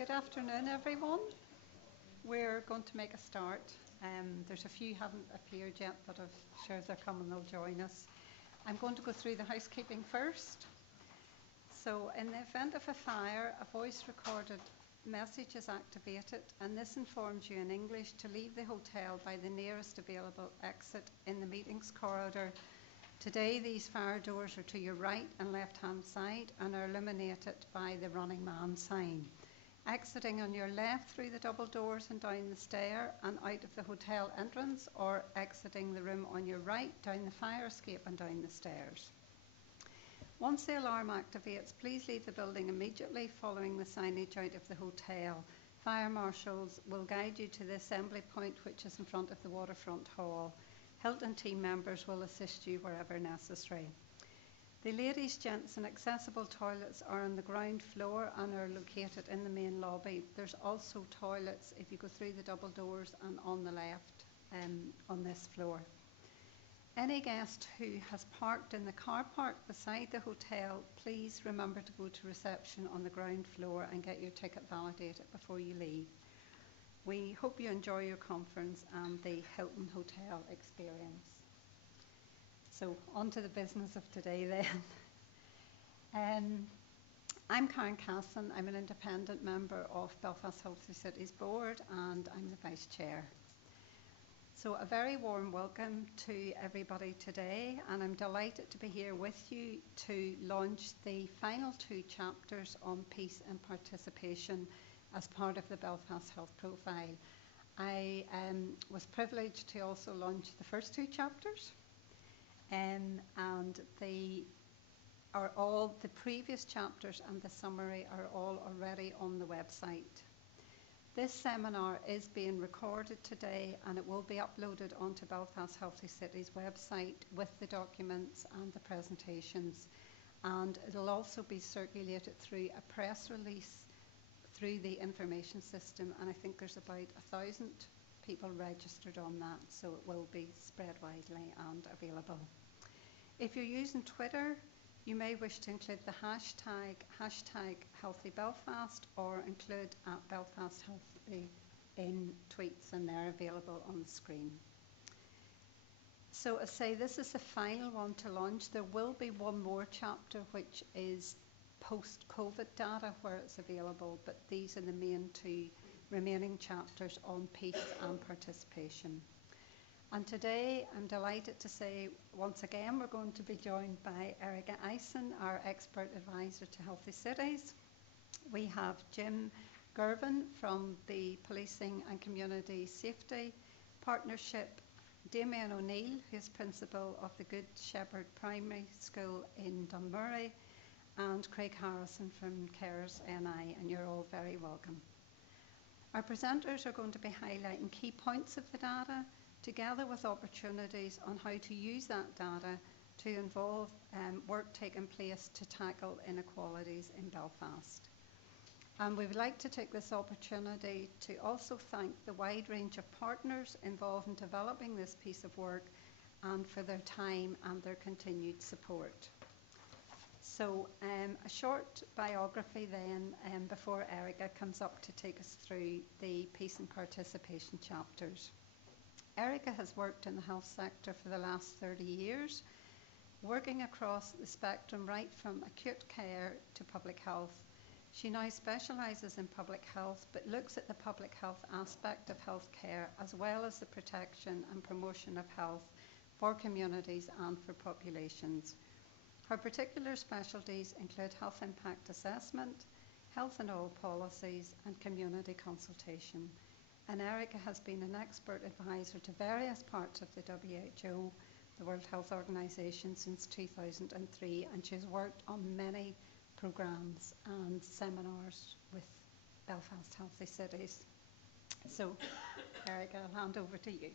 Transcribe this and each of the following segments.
Good afternoon, everyone. We're going to make a start. There's a few haven't appeared yet, but I'm sure as they're coming, they'll join us. I'm going to go through the housekeeping first. So, in the event of a fire, a voice recorded message is activated, and this informs you in English to leave the hotel by the nearest available exit in the meetings corridor. Today, these fire doors are to your right and left-hand side and are illuminated by the running man sign. Exiting on your left through the double doors and down the stair and out of the hotel entrance, or exiting the room on your right, down the fire escape and down the stairs. Once the alarm activates, please leave the building immediately following the signage out of the hotel. Fire marshals will guide you to the assembly point, which is in front of the waterfront hall. Hilton team members will assist you wherever necessary. The ladies, gents and accessible toilets are on the ground floor and are located in the main lobby. There's also toilets if you go through the double doors and on the left on this floor. Any guest who has parked in the car park beside the hotel, please remember to go to reception on the ground floor and get your ticket validated before you leave. We hope you enjoy your conference and the Hilton Hotel experience. So, on to the business of today then. I'm Karen Casson. I'm an independent member of Belfast Healthy Cities Board and I'm the Vice Chair. So, a very warm welcome to everybody today, and I'm delighted to be here with you to launch the final two chapters on peace and participation as part of the Belfast Health Profile. I was privileged to also launch the first two chapters, and all the previous chapters and the summary are all already on the website. This seminar is being recorded today, and it will be uploaded onto Belfast Healthy Cities website with the documents and the presentations, and it'll also be circulated through a press release through the information system, and I think there's about 1,000 people registered on that, so it will be spread widely and available. If you're using Twitter, you may wish to include the hashtag Healthy Belfast, or include at Belfast Healthy in tweets, and they're available on the screen. So as I say, this is the final one to launch. There will be one more chapter which is post-COVID data where it's available, but these are the main two remaining chapters on peace and participation. And today I'm delighted to say once again we're going to be joined by Erica Eisen, our expert advisor to Healthy Cities. We have Jim Girvan from the Policing and Community Safety Partnership, Damien O'Neill, who's principal of the Good Shepherd Primary School in Dunmurry, and Craig Harrison from CARES NI, and you're all very welcome. Our presenters are going to be highlighting key points of the data, together with opportunities on how to use that data to involve work taking place to tackle inequalities in Belfast. And we would like to take this opportunity to also thank the wide range of partners involved in developing this piece of work, and for their time and their continued support. So a short biography then before Erica comes up to take us through the peace and participation chapters. Erica has worked in the health sector for the last 30 years, working across the spectrum right from acute care to public health. She now specialises in public health, but looks at the public health aspect of healthcare, as well as the protection and promotion of health for communities and for populations. Her particular specialties include health impact assessment, health and all policies, and community consultation. And Erica has been an expert advisor to various parts of the WHO, the World Health Organization, since 2003, and she's worked on many programs and seminars with Belfast Healthy Cities. So, Erica, I'll hand over to you.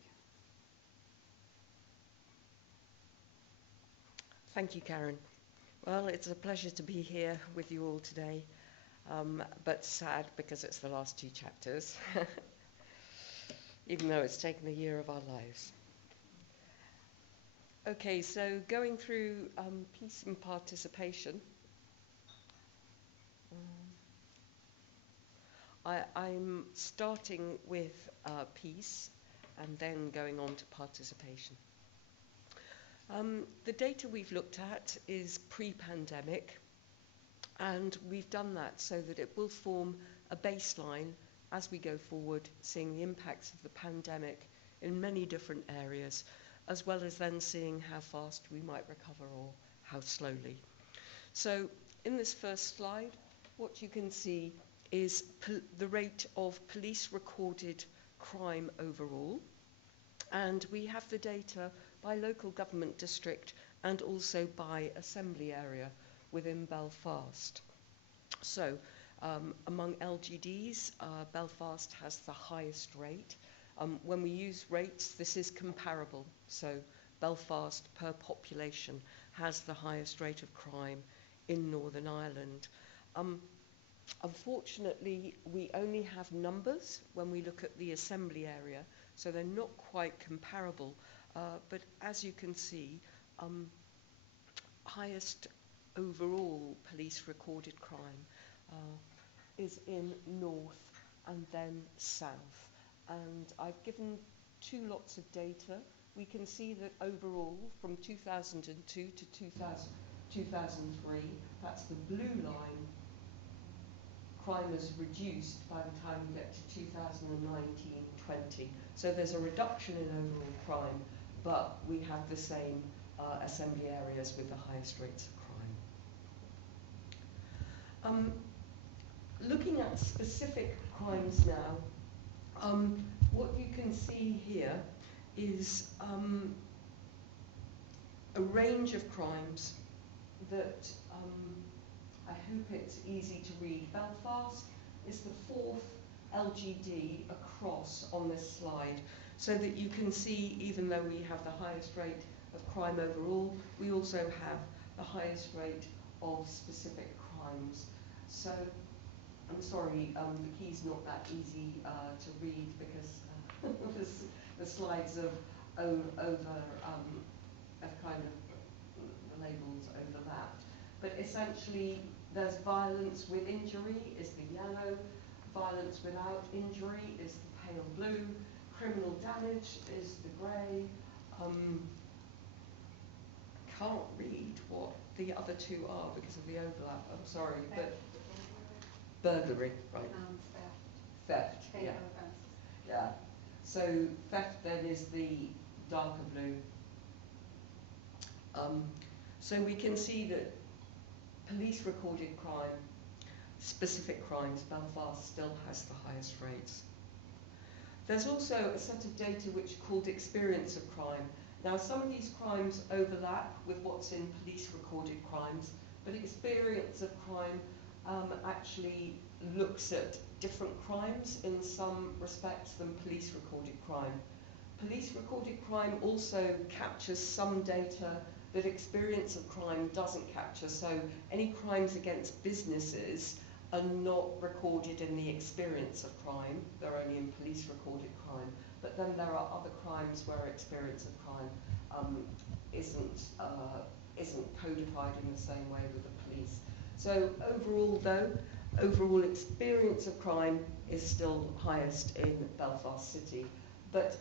Thank you, Karen. Well, it's a pleasure to be here with you all today, but sad because it's the last two chapters, even though it's taken a year of our lives. Okay, so going through peace and participation. I'm starting with peace and then going on to participation. The data we've looked at is pre-pandemic, and we've done that so that it will form a baseline as we go forward, seeing the impacts of the pandemic in many different areas, as well as then seeing how fast we might recover or how slowly. So in this first slide, what you can see is the rate of police recorded crime overall, and we have the data by local government district and also by assembly area within Belfast. So among LGDs, Belfast has the highest rate. When we use rates, this is comparable. So Belfast per population has the highest rate of crime in Northern Ireland. Unfortunately, we only have numbers when we look at the assembly area, so they're not quite comparable. But as you can see, highest overall police recorded crime is in north and then south. And I've given two lots of data. We can see that overall, from 2002 to 2003, that's the blue line, crime is reduced by the time we get to 2019-20. So there's a reduction in overall crime, but we have the same assembly areas with the highest rates of crime. Looking at specific crimes now, what you can see here is a range of crimes that I hope it's easy to read. Belfast is the fourth LGD across on this slide, so that you can see, even though we have the highest rate of crime overall, we also have the highest rate of specific crimes. So I'm sorry, the key's not that easy to read because the slides of kind of the labels overlap. But essentially, there's violence with injury is the yellow, violence without injury is the pale blue, criminal damage is the grey. Can't read what the other two are because of the overlap. I'm sorry, but burglary, right? Theft. Yeah. Yeah. So theft then is the darker blue. So we can see that police recorded crime, specific crimes, Belfast still has the highest rates. There's also a set of data which are called experience of crime. Now, some of these crimes overlap with what's in police recorded crimes, but experience of crime actually looks at different crimes in some respects than police recorded crime. Police recorded crime also captures some data that experience of crime doesn't capture. So any crimes against businesses are not recorded in the experience of crime. They're only in police recorded crime. But then there are other crimes where experience of crime isn't codified in the same way with the police. So overall though, overall experience of crime is still highest in Belfast City. But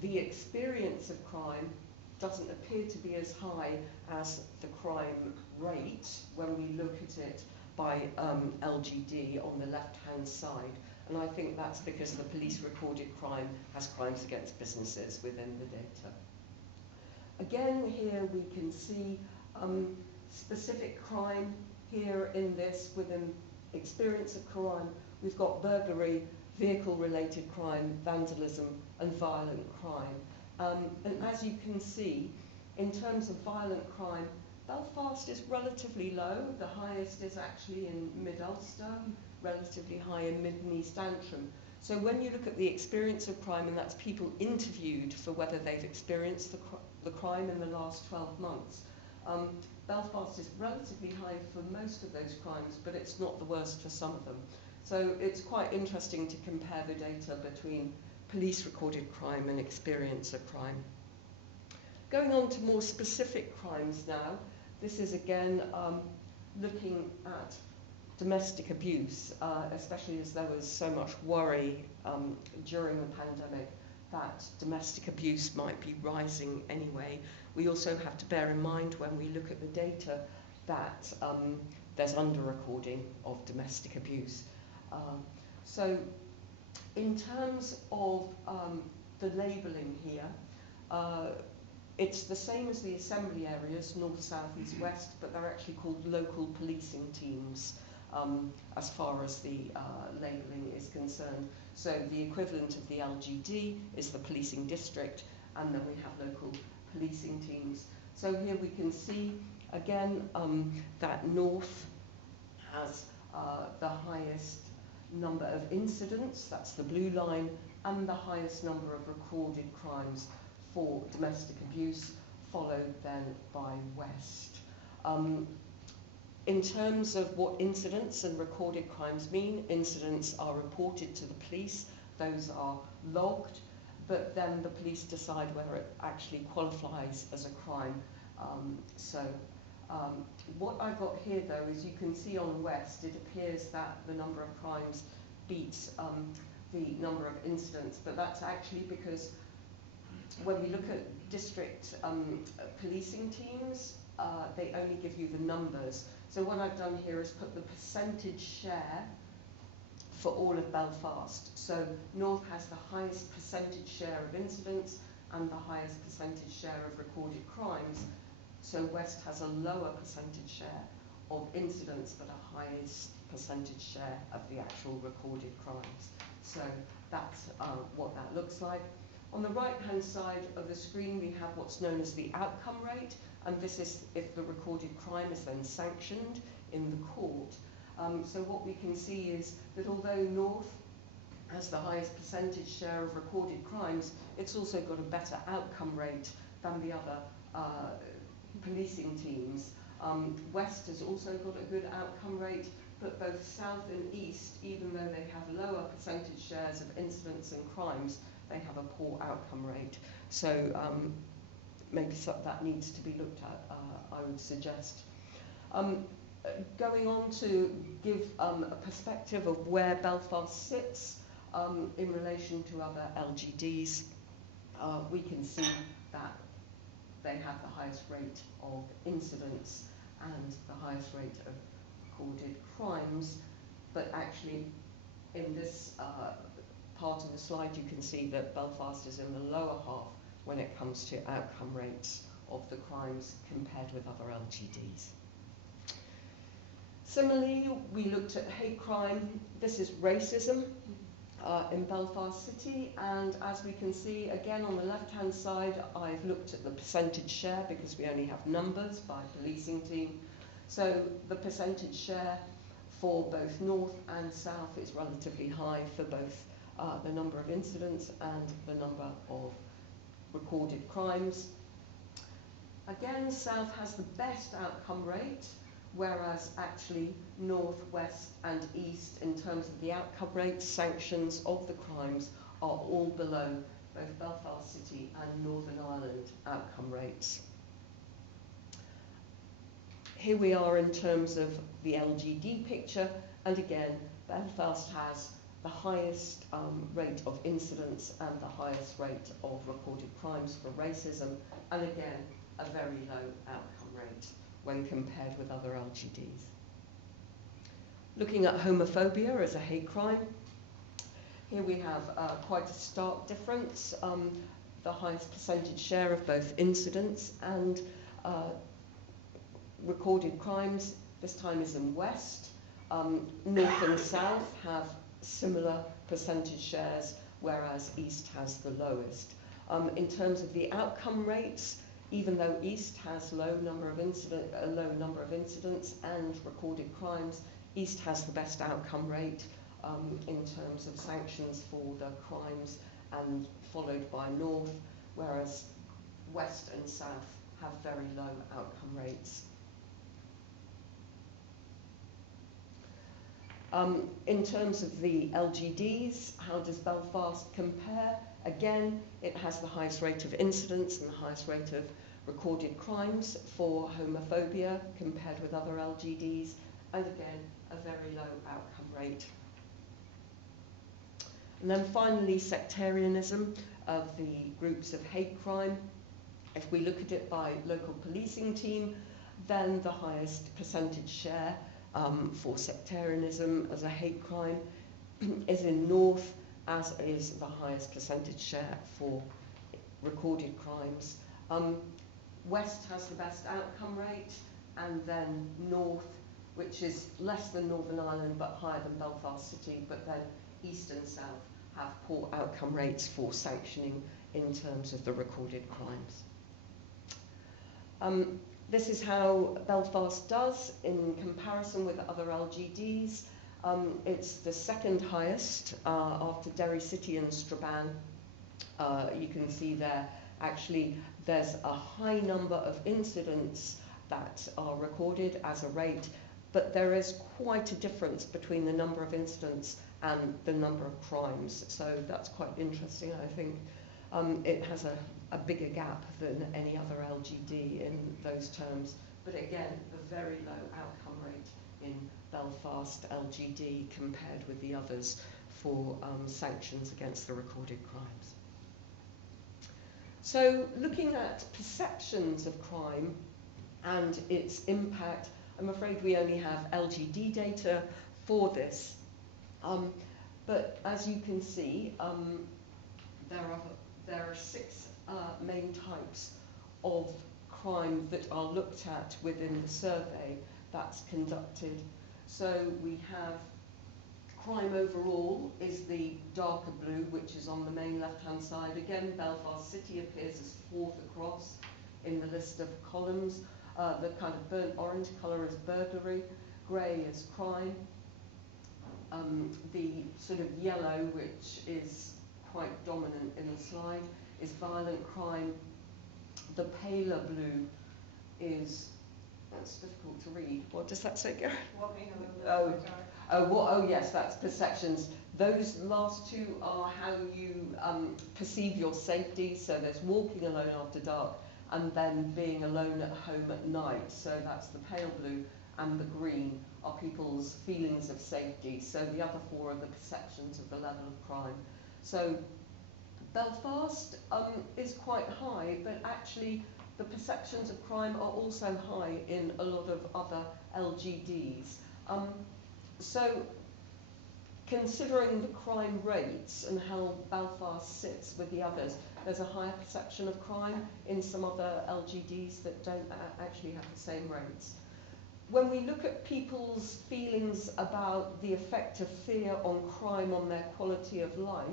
the experience of crime doesn't appear to be as high as the crime rate when we look at it by LGD on the left-hand side. And I think that's because the police recorded crime has crimes against businesses within the data. Again, here we can see specific crime here in this within experience of crime. We've got burglary, vehicle-related crime, vandalism, and violent crime. And as you can see, in terms of violent crime, Belfast is relatively low. The highest is actually in Mid-Ulster, relatively high in Mid and East Antrim. So when you look at the experience of crime, and that's people interviewed for whether they've experienced the crime in the last 12 months, Belfast is relatively high for most of those crimes, but it's not the worst for some of them. So it's quite interesting to compare the data between police recorded crime and experience of crime. Going on to more specific crimes now, this is again looking at domestic abuse, especially as there was so much worry during the pandemic that domestic abuse might be rising anyway. We also have to bear in mind when we look at the data that there's under-recording of domestic abuse. So in terms of the labelling here, it's the same as the assembly areas, north, south, east, west, but they're actually called local policing teams as far as the labelling is concerned. So the equivalent of the LGD is the policing district, and then we have local policing teams. So here we can see again that north has the highest number of incidents, that's the blue line, and the highest number of recorded crimes for domestic abuse, followed then by west. In terms of what incidents and recorded crimes mean, incidents are reported to the police, those are logged, but then the police decide whether it actually qualifies as a crime. What I've got here though is you can see on west it appears that the number of crimes beats the number of incidents, but that's actually because when we look at district policing teams, they only give you the numbers. So what I've done here is put the percentage share for all of Belfast. So North has the highest percentage share of incidents and the highest percentage share of recorded crimes. So West has a lower percentage share of incidents but a highest percentage share of the actual recorded crimes. So that's what that looks like. On the right-hand side of the screen, we have what's known as the outcome rate, and this is if the recorded crime is then sanctioned in the court. So what we can see is that although North has the highest percentage share of recorded crimes, it's also got a better outcome rate than the other policing teams. West has also got a good outcome rate, but both South and East, even though they have lower percentage shares of incidents and crimes, they have a poor outcome rate. So maybe that needs to be looked at, I would suggest. Going on to give a perspective of where Belfast sits in relation to other LGDs, we can see that they have the highest rate of incidents and the highest rate of recorded crimes, but actually in this part of the slide you can see that Belfast is in the lower half when it comes to outcome rates of the crimes compared with other LGDs. Similarly, we looked at hate crime. This is racism in Belfast City, and as we can see again on the left-hand side, I've looked at the percentage share because we only have numbers by policing team. So the percentage share for both North and South is relatively high for both the number of incidents and the number of recorded crimes. Again, South has the best outcome rate, whereas actually North, West and East, in terms of the outcome rates, sanctions of the crimes, are all below both Belfast City and Northern Ireland outcome rates. Here we are in terms of the LGD picture, and again, Belfast has the highest rate of incidents and the highest rate of recorded crimes for racism, and again, a very low outcome rate when compared with other LGDs. Looking at homophobia as a hate crime, here we have quite a stark difference. The highest percentage share of both incidents and recorded crimes this time is in West. North and South have similar percentage shares, whereas East has the lowest. In terms of the outcome rates, even though East has a low number of incidents and recorded crimes, East has the best outcome rate in terms of sanctions for the crimes, and followed by North, whereas West and South have very low outcome rates. In terms of the LGDs, how does Belfast compare? Again, it has the highest rate of incidents and the highest rate of recorded crimes for homophobia compared with other LGDs, and again, a very low outcome rate. And then finally, sectarianism of the groups of hate crime. If we look at it by local policing team, then the highest percentage share for sectarianism as a hate crime is in North, as is the highest percentage share for recorded crimes. West has the best outcome rate, and then North, which is less than Northern Ireland but higher than Belfast City, but then East and South have poor outcome rates for sanctioning in terms of the recorded crimes. This is how Belfast does in comparison with other LGDs. It's the second highest after Derry City and Strabane. You can see there, actually, there's a high number of incidents that are recorded as a rate, but there is quite a difference between the number of incidents and the number of crimes. So that's quite interesting, I think. It has a bigger gap than any other LGD in those terms. But again, a very low outcome rate in Belfast LGD compared with the others for sanctions against the recorded crimes. So looking at perceptions of crime and its impact, I'm afraid we only have LGD data for this. But as you can see, there are 6 main types of crime that are looked at within the survey that's conducted. So we have crime overall is the darker blue, which is on the main left-hand side. Again, Belfast City appears as 4th across in the list of columns. The kind of burnt orange colour is burglary, grey is crime. The sort of yellow, which is quite dominant in the slide, is violent crime. The paler blue is, that's difficult to read. What does that say, Gary? Oh, yes, that's perceptions. Those last 2 are how you perceive your safety. So there's walking alone after dark and then being alone at home at night. So that's the pale blue, and the green are people's feelings of safety. So the other 4 are the perceptions of the level of crime. So Belfast is quite high, but actually the perceptions of crime are also high in a lot of other LGDs. So considering the crime rates and how Belfast sits with the others, there's a higher perception of crime in some other LGDs that don't actually have the same rates. When we look at people's feelings about the effect of fear on crime on their quality of life,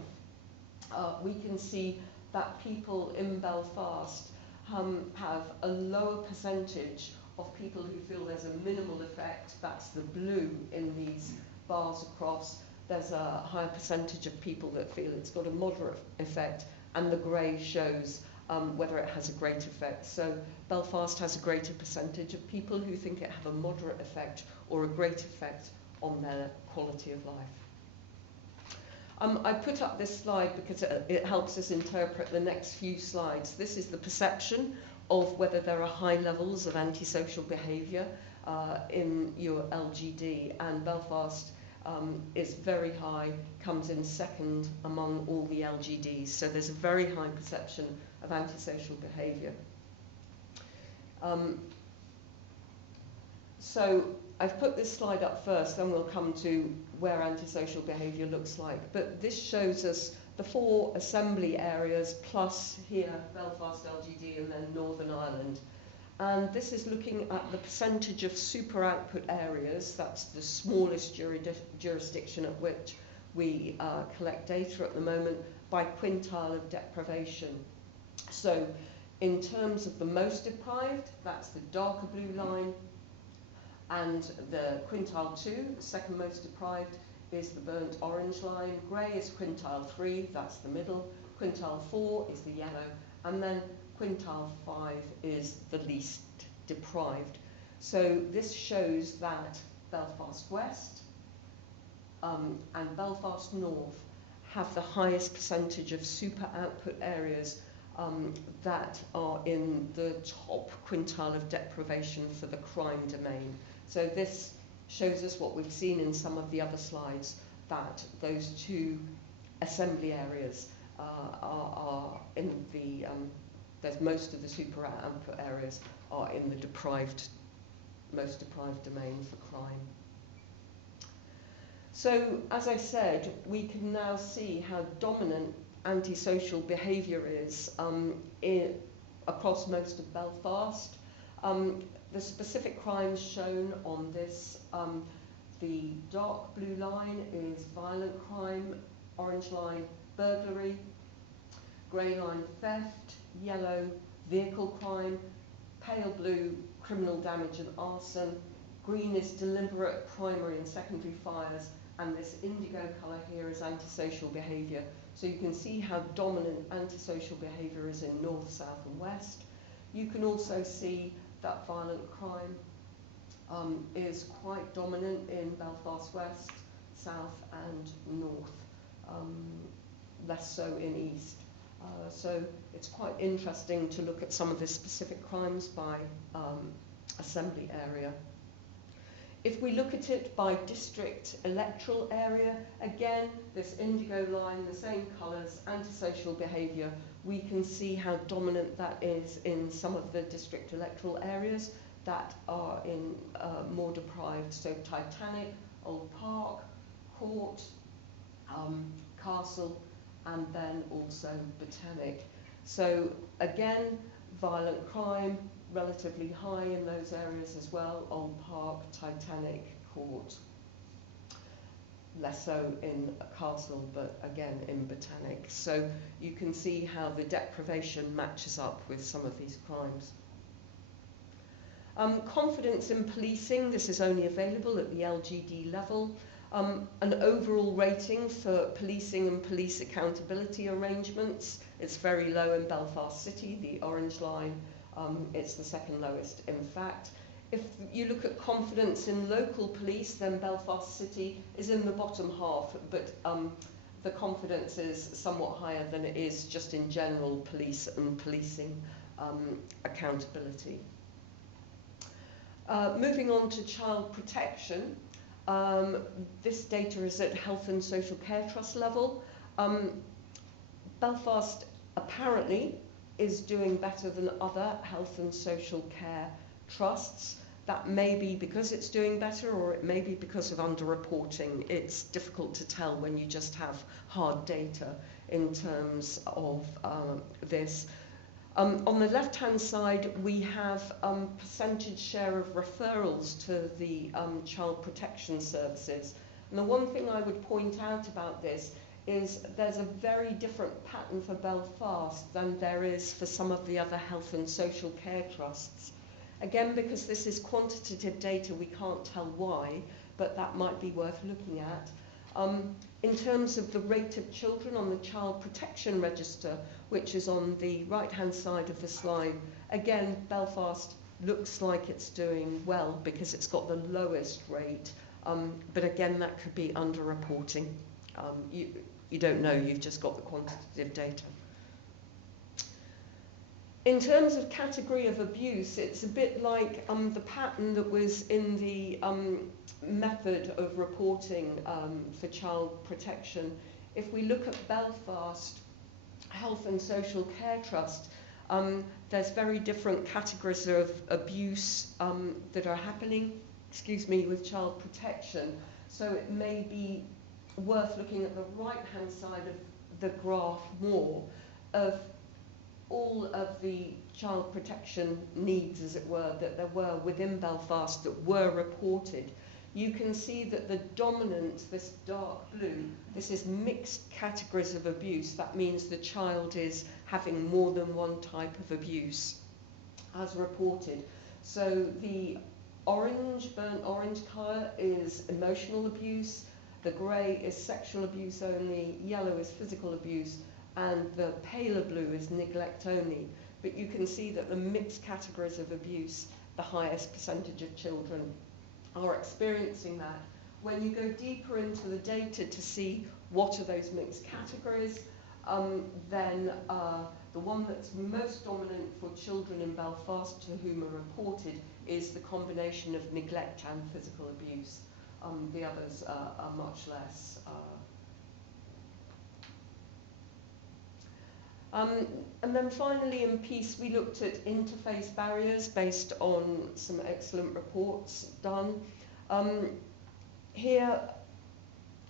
we can see that people in Belfast have a lower percentage of people who feel there's a minimal effect. That's the blue in these bars across. There's a higher percentage of people that feel it's got a moderate effect, and the grey shows whether it has a great effect. So Belfast has a greater percentage of people who think it have a moderate effect or a great effect on their quality of life. I put up this slide because it helps us interpret the next few slides. This is the perception of whether there are high levels of antisocial behaviour in your LGD, and Belfast is very high, comes in second among all the LGDs. So there's a very high perception of antisocial behaviour. So I've put this slide up first, then we'll come to where antisocial behaviour looks like. But this shows us the 4 assembly areas plus here Belfast LGD and then Northern Ireland. And this is looking at the percentage of super output areas. That's the smallest jurisdiction at which we collect data at the moment by quintile of deprivation. So in terms of the most deprived, that's the darker blue line. And the quintile 2, the second most deprived, is the burnt orange line. Grey is quintile 3, that's the middle. Quintile 4 is the yellow. And then quintile 5 is the least deprived. So this shows that Belfast West and Belfast North have the highest percentage of super output areas that are in the top quintile of deprivation for the crime domain. So this shows us what we've seen in some of the other slides, that those two assembly areas are in the, there's most of the super AMP areas are in the most deprived domain for crime. So, as I said, we can now see how dominant antisocial behaviour is across most of Belfast. The specific crimes shown on this, the dark blue line is violent crime, orange line burglary, grey line theft, yellow vehicle crime, pale blue criminal damage and arson, green is deliberate primary and secondary fires, and this indigo colour here is antisocial behaviour. So you can see how dominant antisocial behaviour is in north, south and west. You can also see that violent crime is quite dominant in Belfast West, south and north, less so in east. So it's quite interesting to look at some of the specific crimes by assembly area. If we look at it by district electoral area, again, this indigo line, the same colours, antisocial behaviour, we can see how dominant that is in some of the district electoral areas that are in more deprived, so Titanic, Old Park, Court, Castle, and then also Botanic. So again, violent crime, relatively high in those areas as well, Old Park, Titanic, Court. Less so in Castle, but again in Botanic. So you can see how the deprivation matches up with some of these crimes. Confidence in policing, this is only available at the LGD level. An overall rating for policing and police accountability arrangements, it's very low in Belfast City, the orange line, it's the second lowest in fact. If you look at confidence in local police, then Belfast City is in the bottom half, but the confidence is somewhat higher than it is just in general police and policing accountability. Moving on to child protection, this data is at Health and Social Care Trust level. Belfast apparently is doing better than other health and social care trusts. That may be because it's doing better, or it may be because of underreporting. It's difficult to tell when you just have hard data in terms of this. On the left-hand side, we have percentage share of referrals to the child protection services. And the one thing I would point out about this is there's a very different pattern for Belfast than there is for some of the other health and social care trusts. Again, because this is quantitative data, we can't tell why, but that might be worth looking at. In terms of the rate of children on the Child Protection Register, which is on the right-hand side of the slide, again, Belfast looks like it's doing well because it's got the lowest rate, but again, that could be underreporting. You don't know, you've just got the quantitative data. In terms of category of abuse, it's a bit like the pattern that was in the method of reporting for child protection. If we look at Belfast Health and Social Care Trust, there's very different categories of abuse that are happening, with child protection. So it may be worth looking at the right-hand side of the graph more of all of the child protection needs, as it were, that there were within Belfast that were reported. You can see that the dominant, this dark blue, this is mixed categories of abuse. That means the child is having more than one type of abuse as reported. So the orange, burnt orange colour is emotional abuse, the grey is sexual abuse only, yellow is physical abuse, and the paler blue is neglect only. But you can see that the mixed categories of abuse, the highest percentage of children are experiencing that. When you go deeper into the data to see what are those mixed categories, then the one that's most dominant for children in Belfast to whom are reported is the combination of neglect and physical abuse. The others are much less. And then finally in Peace we looked at interface barriers based on some excellent reports done. Here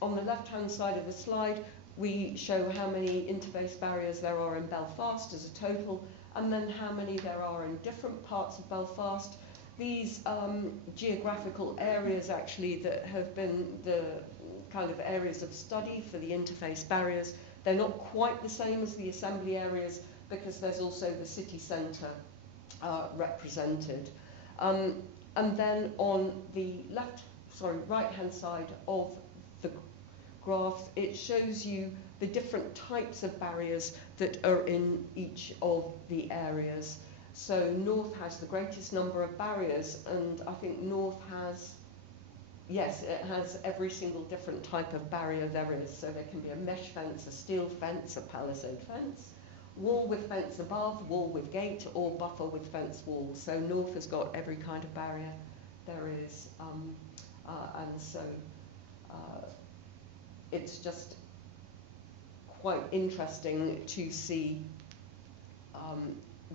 on the left hand side of the slide we show how many interface barriers there are in Belfast as a total, and then how many there are in different parts of Belfast. These geographical areas actually that have been the kind of areas of study for the interface barriers, they're not quite the same as the assembly areas because there's also the city centre represented. And then on the right-hand side of the graph, it shows you the different types of barriers that are in each of the areas. So North has the greatest number of barriers, and I think North has, yes, it has every single different type of barrier there is. So there can be a mesh fence, a steel fence, a palisade fence, wall with fence above, wall with gate, or buffer with fence wall. So North has got every kind of barrier there is. And so it's just quite interesting to see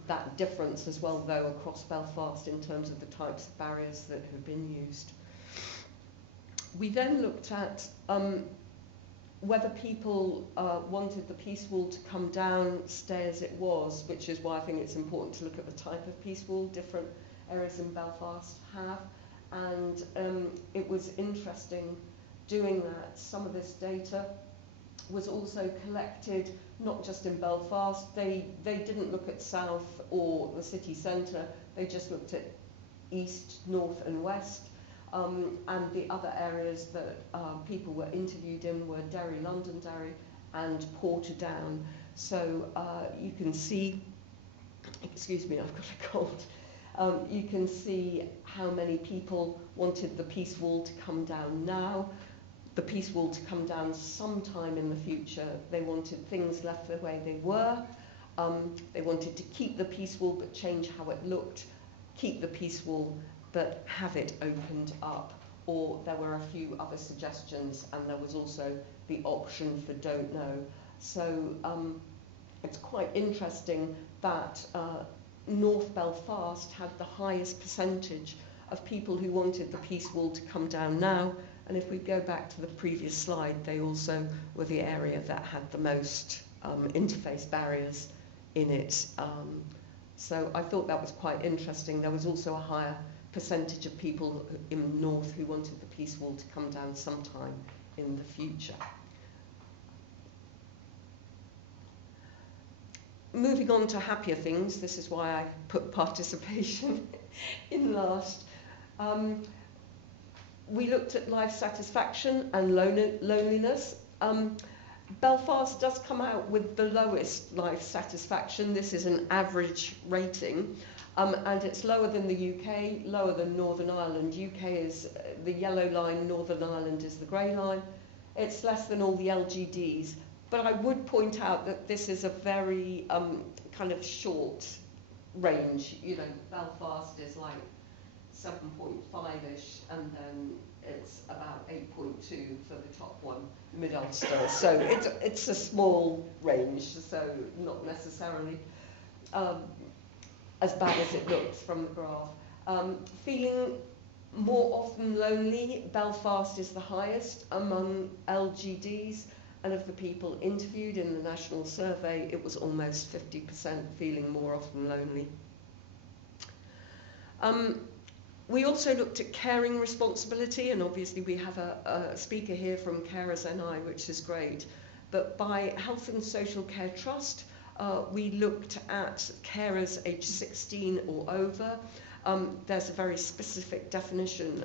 that difference as well, though, across Belfast in terms of the types of barriers that have been used. We then looked at whether people wanted the peace wall to come down, stay as it was, which is why I think it's important to look at the type of peace wall different areas in Belfast have. And it was interesting doing that. Some of this data was also collected not just in Belfast. They didn't look at South or the city centre, they just looked at East, North and West. And the other areas that people were interviewed in were Derry, Londonderry and Portadown. So you can see, excuse me, I've got a cold. You can see how many people wanted the peace wall to come down now, the peace wall to come down sometime in the future. They wanted things left the way they were. They wanted to keep the peace wall but change how it looked, keep the peace wall but have it opened up. Or there were a few other suggestions, and there was also the option for don't know. So it's quite interesting that North Belfast had the highest percentage of people who wanted the peace wall to come down now. And if we go back to the previous slide, they also were the area that had the most interface barriers in it. So I thought that was quite interesting. There was also a higher percentage of people in North who wanted the peace wall to come down sometime in the future. Moving on to happier things, this is why I put participation in last. We looked at life satisfaction and loneliness. Belfast does come out with the lowest life satisfaction. This is an average rating, and it's lower than the UK, lower than Northern Ireland. UK is the yellow line, Northern Ireland is the grey line. It's less than all the LGDs. But I would point out that this is a very kind of short range. You know, Belfast is like 7.5-ish, and then it's about 8.2 for the top one, Mid-Ulster. So it's a small range, so not necessarily as bad as it looks from the graph. Feeling more often lonely, Belfast is the highest among LGDs, and of the people interviewed in the national survey, it was almost 50% feeling more often lonely. We also looked at caring responsibility, and obviously we have a speaker here from Carers NI, which is great. But by Health and Social Care Trust, we looked at carers aged 16 or over. There's a very specific definition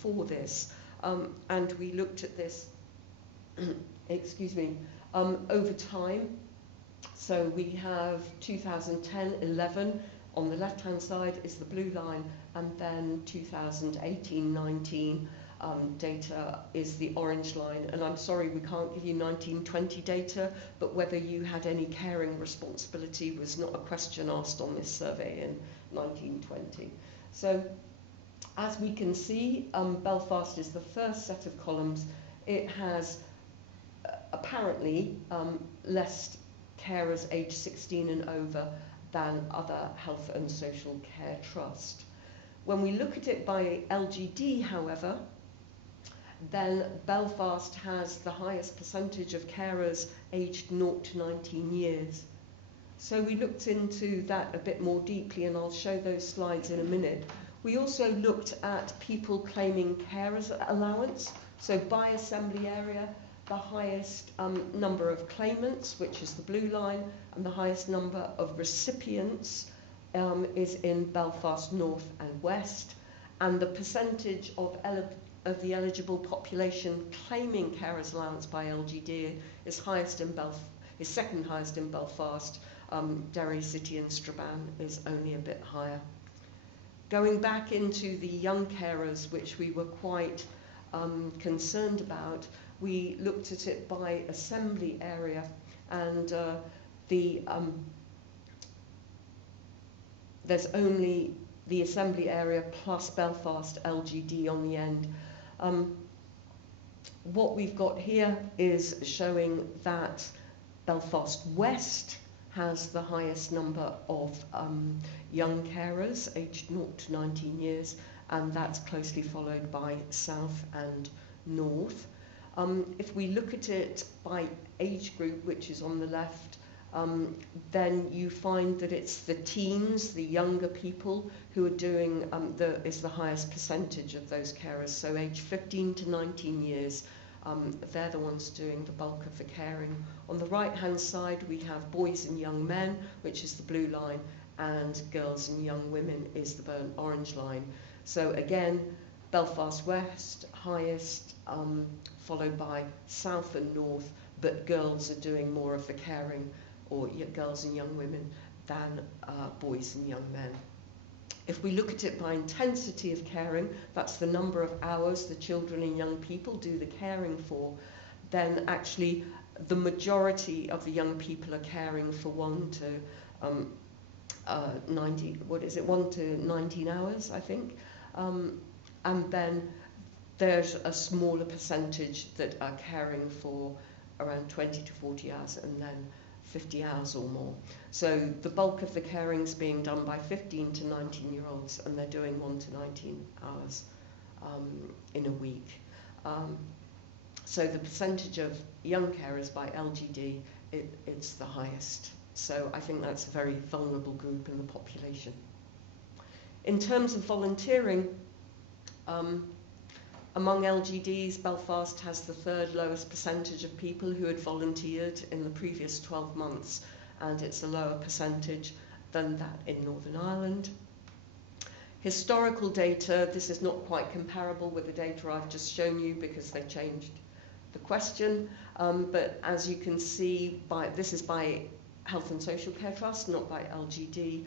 for this, and we looked at this excuse me, over time. So we have 2010-11 on the left-hand side is the blue line, and then 2018-19 data is the orange line, and I'm sorry we can't give you 1920 data, but whether you had any caring responsibility was not a question asked on this survey in 1920. So as we can see, Belfast is the first set of columns. It has apparently less carers aged 16 and over than other health and social care trust. When we look at it by LGD, however, then Belfast has the highest percentage of carers aged 0 to 19 years. So we looked into that a bit more deeply, and I'll show those slides in a minute. We also looked at people claiming carers allowance. So by assembly area, the highest number of claimants, which is the blue line, and the highest number of recipients is in Belfast North and West. And the percentage of the eligible population claiming carers allowance by LGD is second highest in Belfast. Derry City and Strabane is only a bit higher. Going back into the young carers, which we were quite concerned about, we looked at it by assembly area, and there's only the assembly area plus Belfast LGD on the end. What we've got here is showing that Belfast West has the highest number of young carers aged 0 to 19 years, and that's closely followed by South and North. If we look at it by age group, which is on the left, then you find that it's the teens, the younger people, who are doing is the highest percentage of those carers. So age 15 to 19 years, they're the ones doing the bulk of the caring. On the right-hand side, we have boys and young men, which is the blue line, and girls and young women is the burnt orange line. So again, Belfast West, highest, followed by South and North, but girls are doing more of the caring, or girls and young women, than boys and young men. If we look at it by intensity of caring, that's the number of hours the children and young people do the caring for, then actually the majority of the young people are caring for 1 to 19 hours, I think. And then there's a smaller percentage that are caring for around 20 to 40 hours, and then 50 hours or more. So the bulk of the caring is being done by 15 to 19-year-olds, and they're doing 1 to 19 hours in a week. So the percentage of young carers by LGD, it's the highest. So I think that's a very vulnerable group in the population. In terms of volunteering, among LGDs, Belfast has the 3rd lowest percentage of people who had volunteered in the previous 12 months, and it's a lower percentage than that in Northern Ireland. Historical data, this is not quite comparable with the data I've just shown you because they changed the question, but as you can see, this is by Health and Social Care Trust, not by LGD.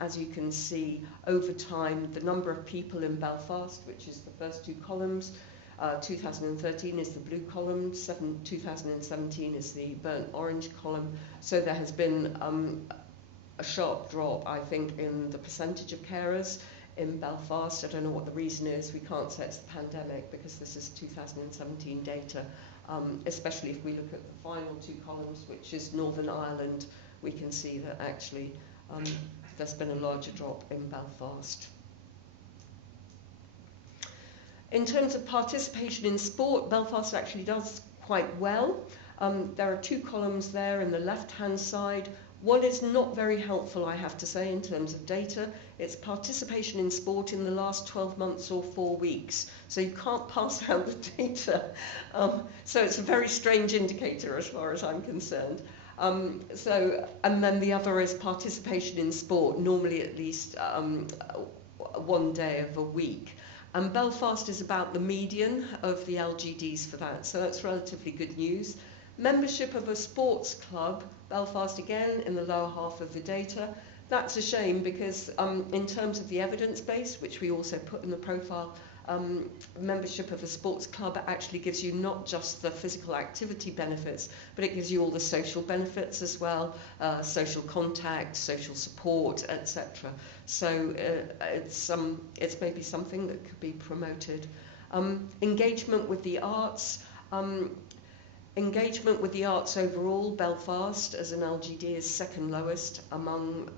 As you can see, over time, the number of people in Belfast, which is the first 2 columns, 2013 is the blue column, 2017 is the burnt orange column. So there has been a sharp drop, I think, in the percentage of carers in Belfast. I don't know what the reason is. We can't say it's the pandemic because this is 2017 data, especially if we look at the final 2 columns, which is Northern Ireland. We can see that actually there's been a larger drop in Belfast. In terms of participation in sport, Belfast actually does quite well. There are 2 columns there in the left-hand side. One is not very helpful, I have to say, in terms of data. It's participation in sport in the last 12 months or 4 weeks. So you can't pass out the data. So it's a very strange indicator as far as I'm concerned. And then the other is participation in sport, normally at least 1 day of a week. And Belfast is about the median of the LGDs for that, so that's relatively good news. Membership of a sports club, Belfast again in the lower half of the data. That's a shame because in terms of the evidence base, which we also put in the profile, membership of a sports club actually gives you not just the physical activity benefits, but it gives you all the social benefits as well, social contact, social support, etc. So it's maybe something that could be promoted. Engagement with the arts. Engagement with the arts overall, Belfast as an LGD is second lowest among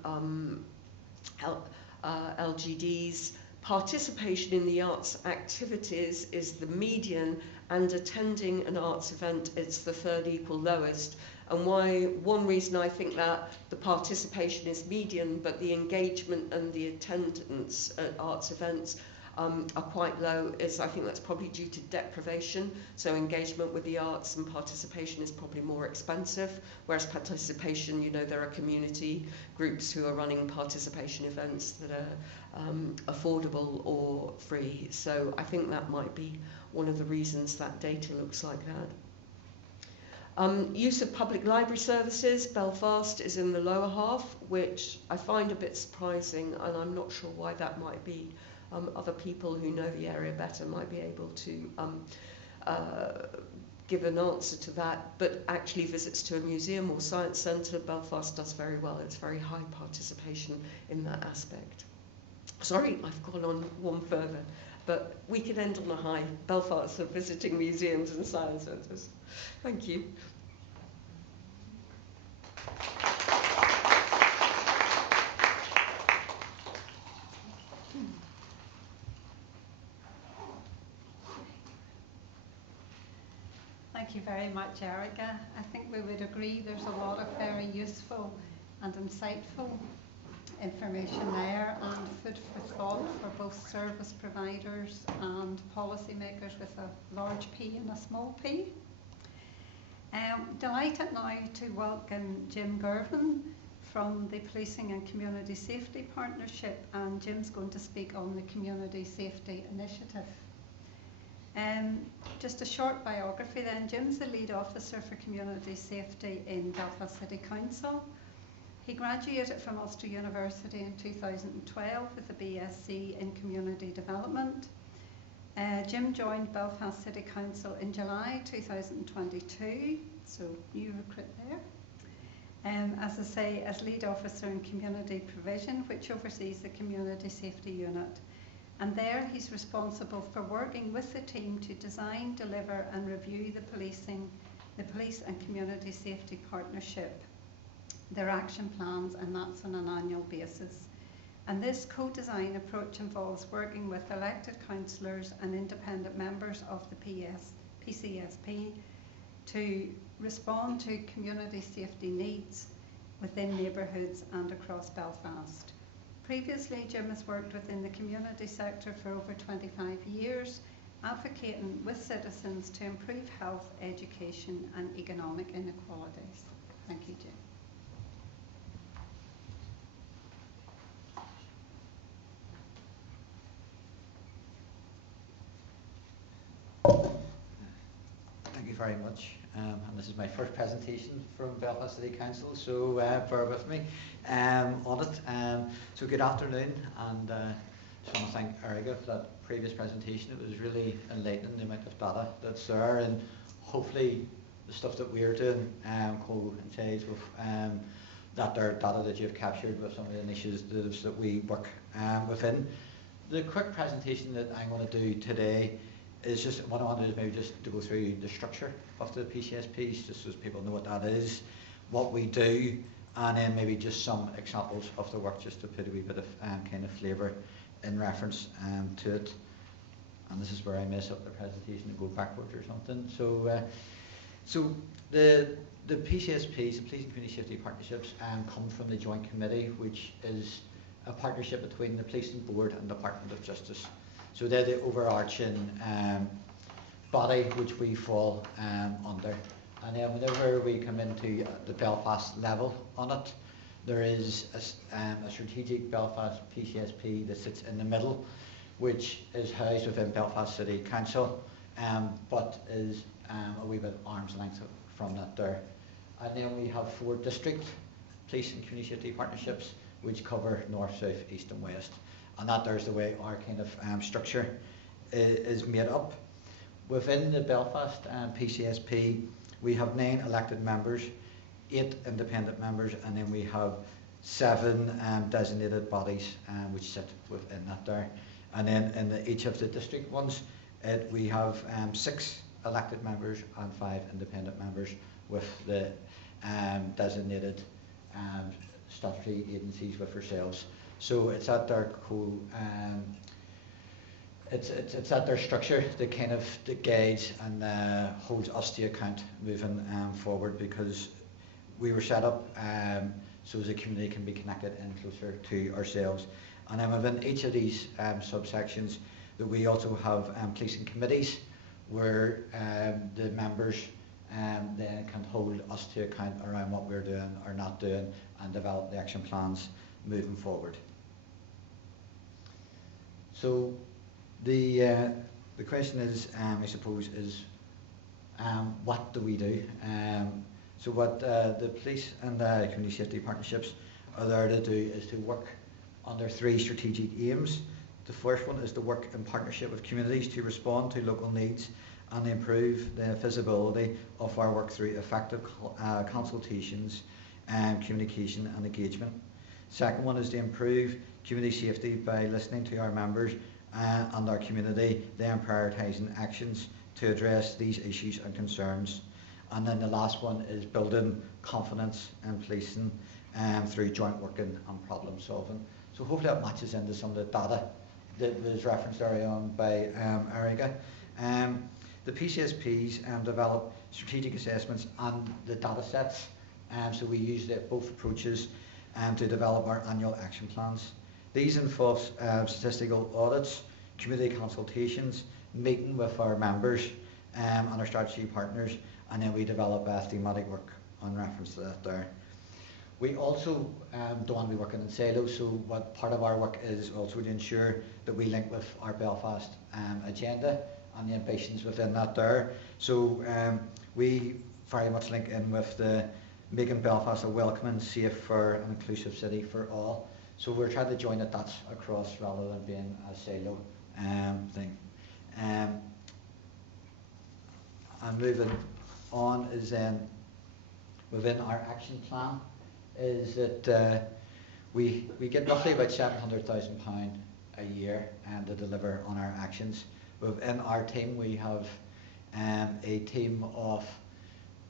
LGDs. Participation in the arts activities is the median, and attending an arts event is the third equal lowest. And one reason I think that the participation is median, but the engagement and the attendance at arts events are quite low, is I think that's probably due to deprivation. So engagement with the arts and participation is probably more expensive, whereas participation, you know, there are community groups who are running participation events that are affordable or free. So I think that might be one of the reasons that data looks like that. Use of public library services, Belfast is in the lower half, which I find a bit surprising, and I'm not sure why that might be. Other people who know the area better might be able to give an answer to that, but actually visits to a museum or science centre, Belfast does very well. It's very high participation in that aspect. Sorry, I've gone on one further, but we could end on a high. Belfast are visiting museums and science centres. Thank you. Thank you very much, Erica. I think we would agree there's a lot of very useful and insightful information there, and food for thought for both service providers and policymakers with a large P and a small p. Delighted now to welcome Jim Girvan from the Policing and Community Safety Partnership, and Jim's going to speak on the Community Safety Initiative. Just a short biography then. Jim's the lead officer for community safety in Belfast City Council. He graduated from Ulster University in 2012 with a BSc in Community Development. Jim joined Belfast City Council in July 2022, so new recruit there. As I say, as lead officer in community provision, which oversees the community safety unit. And there he's responsible for working with the team to design, deliver and review the police and community safety partnership, their action plans, and that's on an annual basis. And this co-design approach involves working with elected councillors and independent members of the PCSP to respond to community safety needs within neighbourhoods and across Belfast. Previously, Jim has worked within the community sector for over 25 years, advocating with citizens to improve health, education and economic inequalities. Thank you, Jim. Thank you very much. And this is my first presentation from Belfast City Council, so bear with me on it. So good afternoon, and just want to thank Erica for that previous presentation. It was really enlightening, the amount of data that's there, and hopefully the stuff that we're doing coincides with that there data that you've captured with some of the initiatives that we work within. The quick presentation that I'm going to do today is just what I want to do is maybe just to go through the structure of the PCSPs, just so people know what that is, what we do, and then maybe just some examples of the work, just to put a wee bit of kind of flavour in reference to it. And this is where I mess up the presentation and go backwards or something. So the PCSPs, the Police and Community Safety Partnerships, come from the Joint Committee, which is a partnership between the Policing Board and the Department of Justice. So they're the overarching body which we fall under. And then whenever we come into the Belfast level on it, there is a strategic Belfast PCSP that sits in the middle, which is housed within Belfast City Council, but is a wee bit arm's length from that there. And then we have 4 district police and community safety partnerships, which cover north, south, east and west. And that there's the way our kind of structure is made up. Within the Belfast PCSP, we have 9 elected members, 8 independent members, and then we have 7 designated bodies which sit within that there. And then in each of the district ones, we have 6 elected members and 5 independent members with the designated statutory agencies with ourselves. So it's at their it's at their structure that kind of that guides and holds us to account moving forward, because we were set up so as a community can be connected in closer to ourselves. And then within each of these subsections, that we also have policing committees where the members then can hold us to account around what we're doing or not doing and develop the action plans moving forward. So the question is, I suppose, is what do we do? So what the police and the community safety partnerships are there to do is to work under 3 strategic aims. The first one is to work in partnership with communities to respond to local needs and improve the visibility of our work through effective consultations and communication and engagement. Second one is to improve community safety by listening to our members and our community, then prioritising actions to address these issues and concerns. And then the last one is building confidence in policing through joint working and problem solving. So hopefully that matches into some of the data that was referenced earlier on by Erica. The PCSPs develop strategic assessments and the data sets, so we use both approaches to develop our annual action plans. These involve statistical audits, community consultations, meeting with our members and our strategy partners, and then we develop thematic work on reference to that there. We also don't want to be working in silos, so what part of our work is also to ensure that we link with our Belfast agenda and the ambitions within that there. So we very much link in with the making Belfast a welcoming, safe, fair and inclusive city for all. So we're trying to join the dots across rather than being a silo thing. And moving on is then within our action plan is that we get roughly about £700,000 a year to deliver on our actions. Within our team we have a team of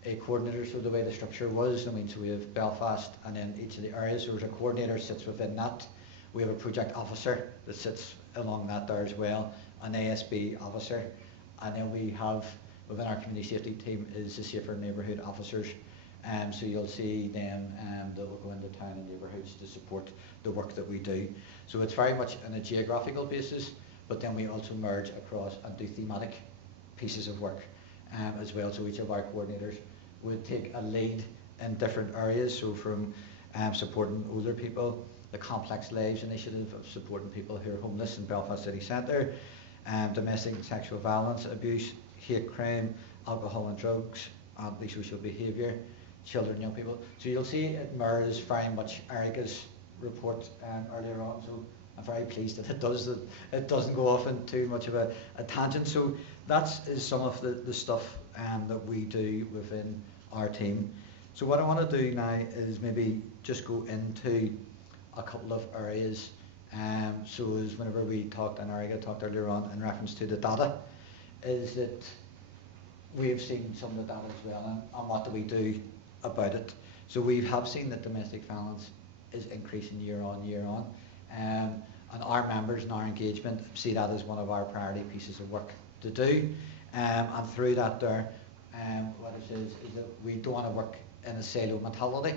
a coordinator, so the way the structure was, I mean, so we have Belfast and then each of the areas, so there's a coordinator sits within that. We have a project officer that sits along that there as well, an ASB officer, and then we have within our community safety team is the Safer Neighbourhood officers. So you'll see them that will go into town and neighbourhoods to support the work that we do. So it's very much on a geographical basis, but then we also merge across and do thematic pieces of work as well. So each of our coordinators would take a lead in different areas, so from supporting older people, the Complex Lives initiative of supporting people who are homeless in Belfast City Centre, domestic and sexual violence, abuse, hate crime, alcohol and drugs, antisocial behaviour, children, young people. So you'll see it mirrors very much Erica's report earlier on, so I'm very pleased that it doesn't go off in too much of a tangent. So that is some of the stuff that we do within our team. So what I want to do now is maybe just go into a couple of areas. So as whenever we talked, and Erica talked earlier on in reference to the data, is that we've seen some of the data as well, and what do we do about it. So we have seen that domestic violence is increasing year on, and our members and our engagement see that as one of our priority pieces of work to do, and through that there, what it says is that we don't want to work in a silo mentality,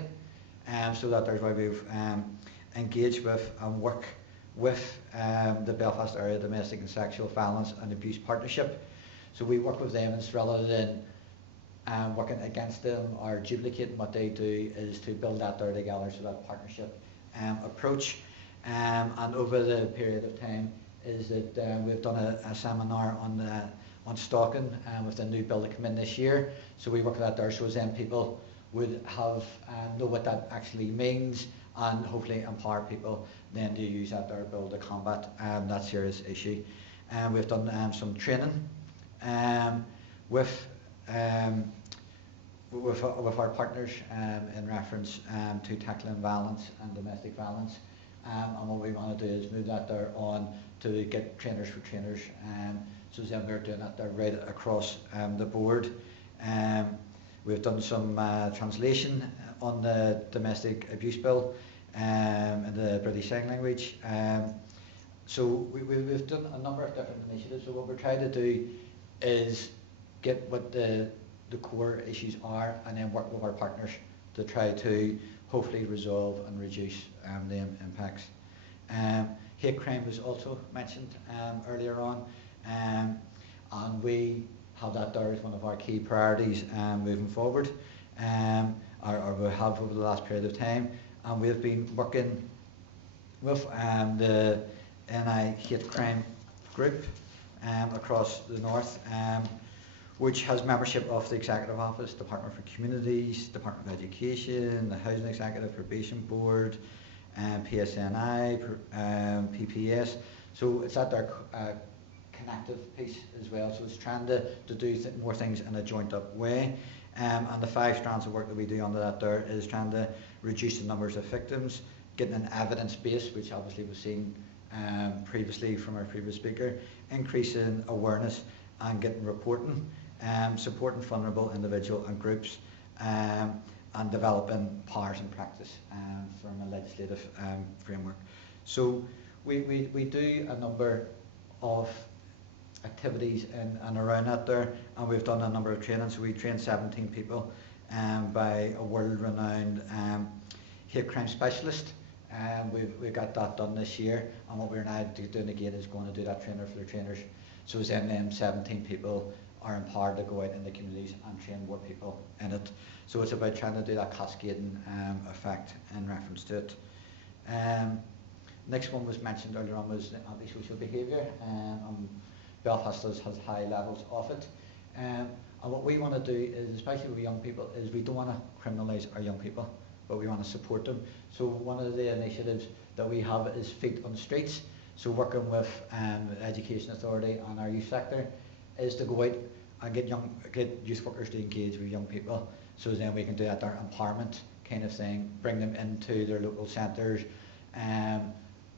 so that there's why we've engaged with and work with the Belfast Area Domestic and Sexual Violence and Abuse Partnership. So we work with them, and rather than working against them or duplicating what they do, is to build that there together, so that partnership approach. And over the period of time is that we've done a seminar on stalking with the new bill that came in this year. So we work with that there, so as then people would have know what that actually means, and hopefully empower people then to use that there bill to combat that serious issue. We've done some training with our partners in reference to tackling violence and domestic violence. And what we want to do is move that there on to get trainers for trainers. So then we're doing that there right across the board. We've done some translation on the domestic abuse bill in the British Sign Language. So we've done a number of different initiatives. So what we're trying to do is get what the core issues are, and then work with our partners to try to hopefully resolve and reduce the impacts. Hate crime was also mentioned earlier on, and we have that there as one of our key priorities moving forward, or we have over the last period of time. And we've been working with the NI Hate Crime Group across the north, which has membership of the Executive Office, Department for Communities, Department of Education, the Housing Executive, Probation Board, PSNI, PPS. So it's at their connective piece as well. So it's trying to do more things in a joint up way. And the 5 strands of work that we do under that there is trying to reduce the numbers of victims, getting an evidence base, which obviously was seen previously from our previous speaker, increasing awareness and getting reporting, supporting vulnerable individuals and groups, and developing powers and practice from a legislative framework. So we do a number of activities in and around that there, and we've done a number of trainings. So we trained 17 people by a world-renowned hate crime specialist. We've got that done this year, and what we're now doing again is going to do that trainer for the trainers. So then them 17 people are empowered to go out in the communities and train more people in it. So it's about trying to do that cascading effect in reference to it. Next one was mentioned earlier on was antisocial behaviour. Belfast has high levels of it. And what we want to do is, especially with young people, is we don't want to criminalise our young people, but we want to support them. So one of the initiatives that we have is Feet on the Streets. So working with the Education Authority and our youth sector is to go out and get youth workers to engage with young people. So then we can do that, their empowerment kind of thing, bring them into their local centres.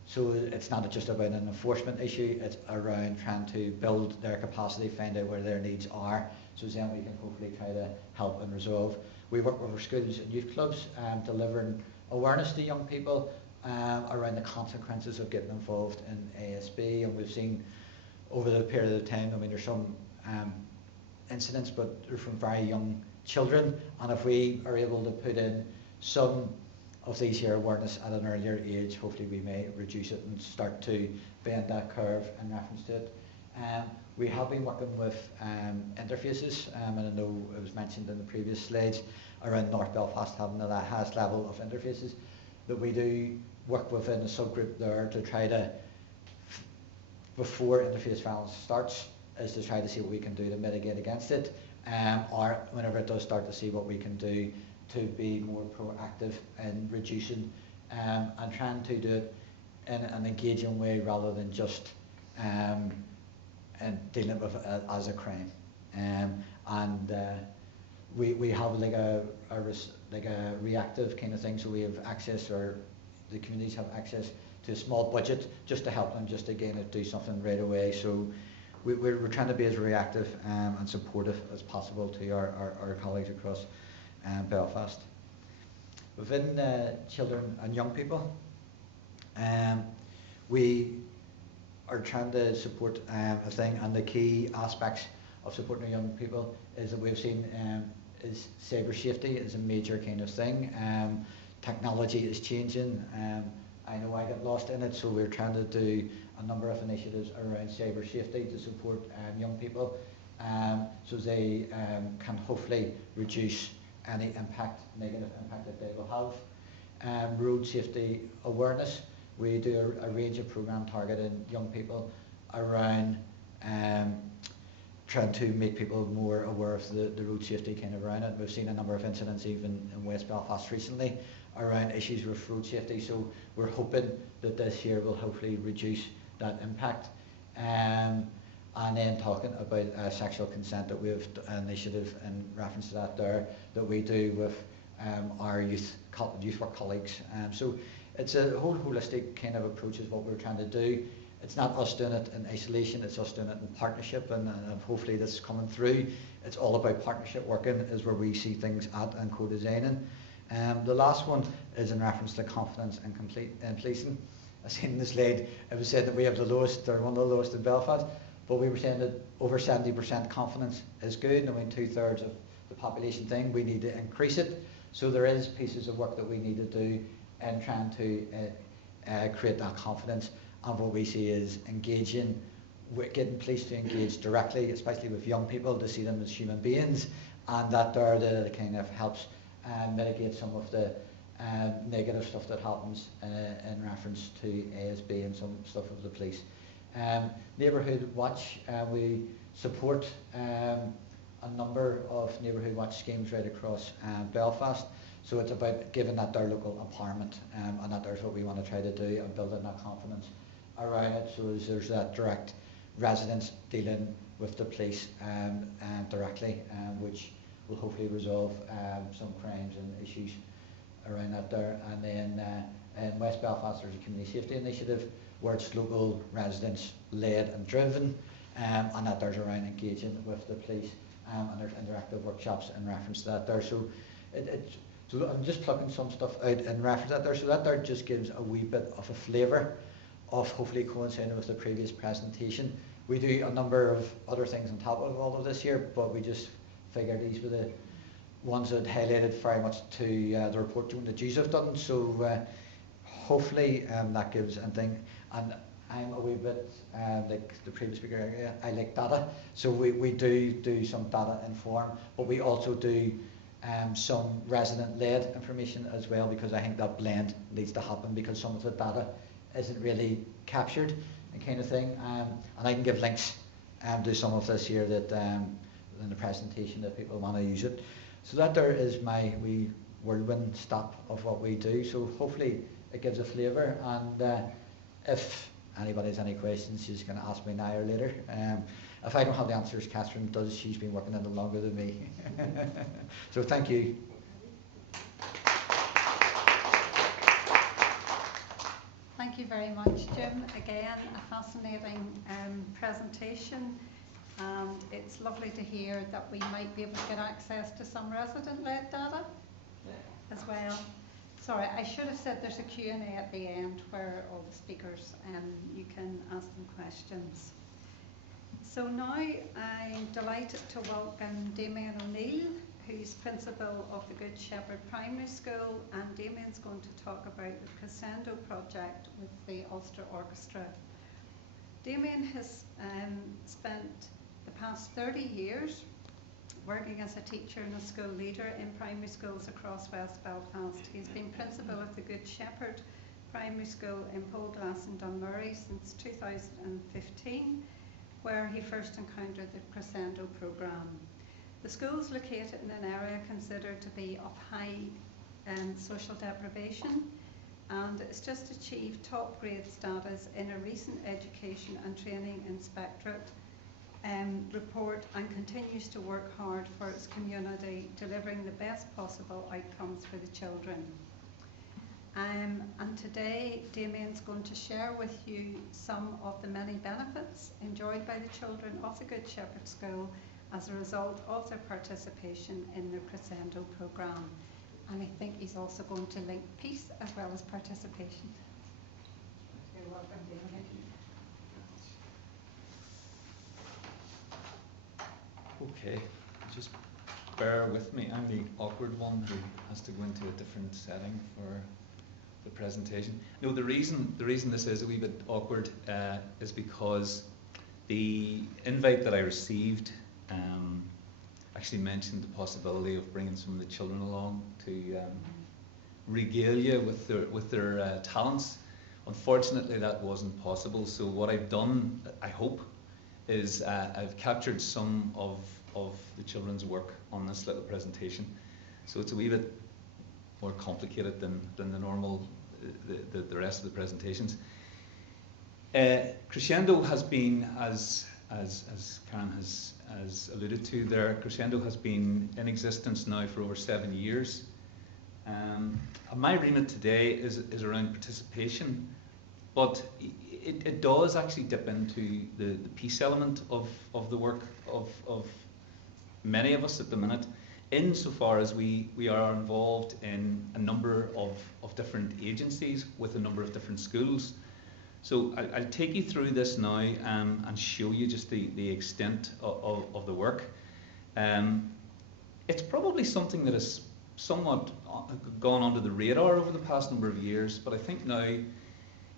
So it's not just about an enforcement issue, it's around trying to build their capacity, find out where their needs are, so then we can hopefully try to help and resolve. We work with our schools and youth clubs, delivering awareness to young people around the consequences of getting involved in ASB, and we've seen over the period of time, I mean there's some incidents, but they're from very young children, and if we are able to put in some of these here awareness at an earlier age, hopefully we may reduce it and start to bend that curve in reference to it. We have been working with interfaces, and I know it was mentioned in the previous slides around North Belfast having the highest level of interfaces, that we do work within a subgroup there to try to, before interface violence starts, is to try to see what we can do to mitigate against it, or whenever it does start, to see what we can do to be more proactive in reducing and trying to do it in an engaging way rather than just and dealing with it as a crime. We have like a reactive kind of thing, so we have access, or the communities have access to a small budget just to help them just again to do something right away. So we're trying to be as reactive and supportive as possible to our colleagues across Belfast. Within children and young people, we are trying to support a thing, and the key aspects of supporting our young people is that we've seen is cyber safety is a major kind of thing. Technology is changing. I know I get lost in it, so we're trying to do a number of initiatives around cyber safety to support young people, so they can hopefully reduce any negative impact that they will have. Road safety awareness. We do a range of programme targeting young people around trying to make people more aware of the road safety kind of around it. We've seen a number of incidents even in West Belfast recently around issues with road safety, so we're hoping that this year will hopefully reduce that impact. And then talking about sexual consent, that we have an initiative in reference to that there that we do with our youth work colleagues. So it's a whole holistic kind of approach is what we're trying to do. It's not us doing it in isolation, it's us doing it in partnership, and hopefully this is coming through. It's all about partnership working is where we see things at and co-designing. The last one is in reference to confidence and policing. I seen in the slide, it was said that we have the lowest, or one of the lowest in Belfast, but we were saying that over 70% confidence is good. I mean, 2/3 of the population thing, we need to increase it. So there is pieces of work that we need to do in trying to create that confidence. And what we see is engaging, getting police to engage directly, especially with young people, to see them as human beings, and that there that kind of helps mitigate some of the negative stuff that happens in reference to ASB and some stuff of the police. Neighbourhood Watch, we support a number of Neighbourhood Watch schemes right across Belfast. So it's about giving that their local empowerment, and that there's what we want to try to do and building that confidence around it. So as there's that direct residents dealing with the police directly, which will hopefully resolve some crimes and issues around that there. And then in West Belfast there's a community safety initiative where it's local residents led and driven, and that there's around engaging with the police, and there's interactive workshops in reference to that there. So so I'm just plucking some stuff out in reference to that there, so that there just gives a wee bit of a flavour of hopefully coinciding with the previous presentation. We do a number of other things on top of all of this here, but we just figured these were the ones that highlighted very much to the report that you have done. So hopefully that gives a thing. And I'm a wee bit like the previous speaker, I like data. So we do some data inform, but we also do some resident-led information as well, because I think that blend needs to happen, because some of the data isn't really captured and kind of thing. And I can give links to some of this here that in the presentation if people want to use it. So that there is my wee whirlwind stop of what we do. So hopefully it gives a flavour, and if anybody has any questions, she's going to ask me now or later. If I don't have the answers, Catherine does. She's been working in it longer than me. So thank you. Thank you very much, Jim. Again, a fascinating presentation, and it's lovely to hear that we might be able to get access to some resident-led data as well. Sorry, I should have said there's a Q&A at the end where all the speakers, you can ask them questions. So now I'm delighted to welcome Damien O'Neill, who's principal of the Good Shepherd Primary School, and Damien's going to talk about the Crescendo project with the Ulster Orchestra. Damien has spent the past 30 years working as a teacher and a school leader in primary schools across West Belfast. He's been principal of the Good Shepherd Primary School in Poleglass in Dunmurry since 2015, where he first encountered the Crescendo programme. The school is located in an area considered to be of high social deprivation, and it's just achieved top grade status in a recent education and training inspectorate report, and continues to work hard for its community, delivering the best possible outcomes for the children. And today Damien's going to share with you some of the many benefits enjoyed by the children of the Good Shepherd School as a result of their participation in the Crescendo programme. And I think he's also going to link peace as well as participation. You're welcome, Damien. Okay, just bear with me. I'm the awkward one who has to go into a different setting for the presentation. No, the reason this is a wee bit awkward is because the invite that I received actually mentioned the possibility of bringing some of the children along to regale you with their talents. Unfortunately, that wasn't possible. So what I've done, I hope, is I've captured some of the children's work on this little presentation. So it's a wee bit more complicated than the normal, the rest of the presentations. Crescendo has been, as Karen has alluded to there, Crescendo has been in existence now for over 7 years. And my remit today is around participation, but it does actually dip into the peace element of the work of many of us at the minute, insofar as we are involved in a number of different agencies with a number of different schools. So I'll take you through this now and show you just the extent of the work. It's probably something that has somewhat gone under the radar over the past number of years, but I think now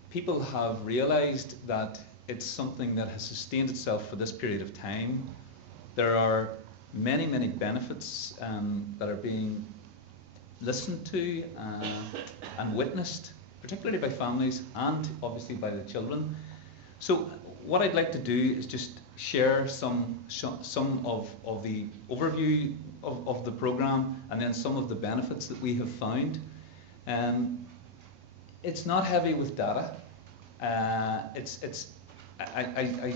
people have realised that it's something that has sustained itself for this period of time. There are many, many benefits that are being listened to and witnessed, particularly by families and obviously by the children. So what I'd like to do is just share some of the overview of the programme, and then some of the benefits that we have found. It's not heavy with data. I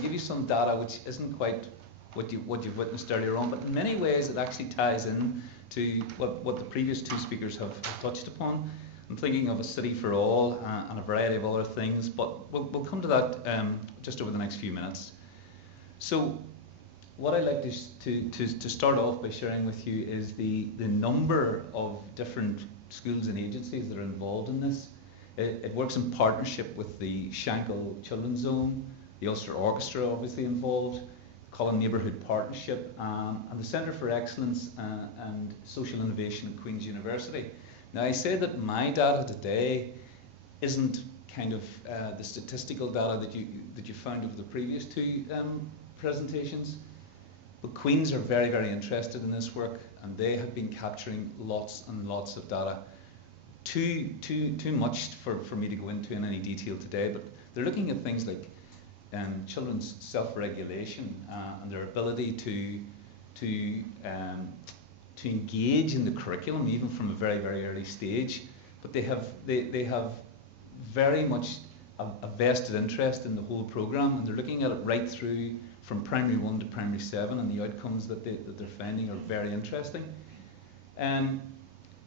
give you some data which isn't quite what you've witnessed earlier on, but in many ways it actually ties in to what the previous two speakers have touched upon. I'm thinking of a city for all and a variety of other things, but we'll come to that just over the next few minutes. So what I'd like to start off by sharing with you is the number of different schools and agencies that are involved in this. It works in partnership with the Shankill Children's Zone, the Ulster Orchestra obviously involved, Cullen Neighbourhood Partnership, and the Centre for Excellence and Social Innovation at Queen's University. Now I say that my data today isn't kind of the statistical data that you found over the previous two presentations, but Queen's are very, very interested in this work, and they have been capturing lots and lots of data. Too much for me to go into in any detail today, but they're looking at things like children's self-regulation and their ability to engage in the curriculum even from a very, very early stage. But they have very much a vested interest in the whole programme, and they're looking at it right through from primary 1 to primary 7, and the outcomes that they're finding are very interesting.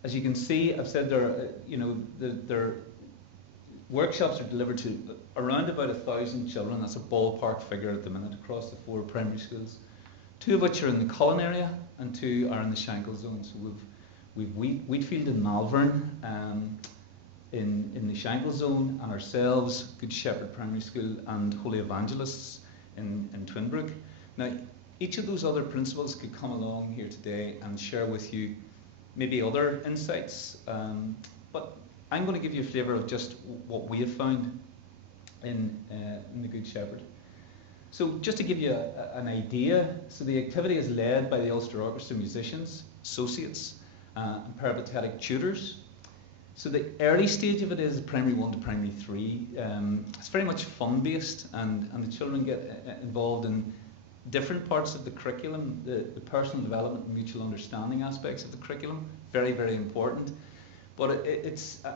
As you can see, I've said their workshops are delivered to around about 1,000 children. That's a ballpark figure at the minute across the 4 primary schools, 2 of which are in the Cullen area and 2 are in the Shankill zone. So we've Wheatfield and Malvern in the Shankill zone, and ourselves, Good Shepherd Primary School and Holy Evangelists in Twinbrook. Now, each of those other principals could come along here today and share with you maybe other insights, but I'm going to give you a flavour of just what we have found in the Good Shepherd. So just to give you an idea, so the activity is led by the Ulster Orchestra musicians, associates, and peripatetic tutors. So the early stage of it is primary 1 to primary 3. It's very much fun-based, and the children get involved in different parts of the curriculum, the personal development and mutual understanding aspects of the curriculum, very, very important. But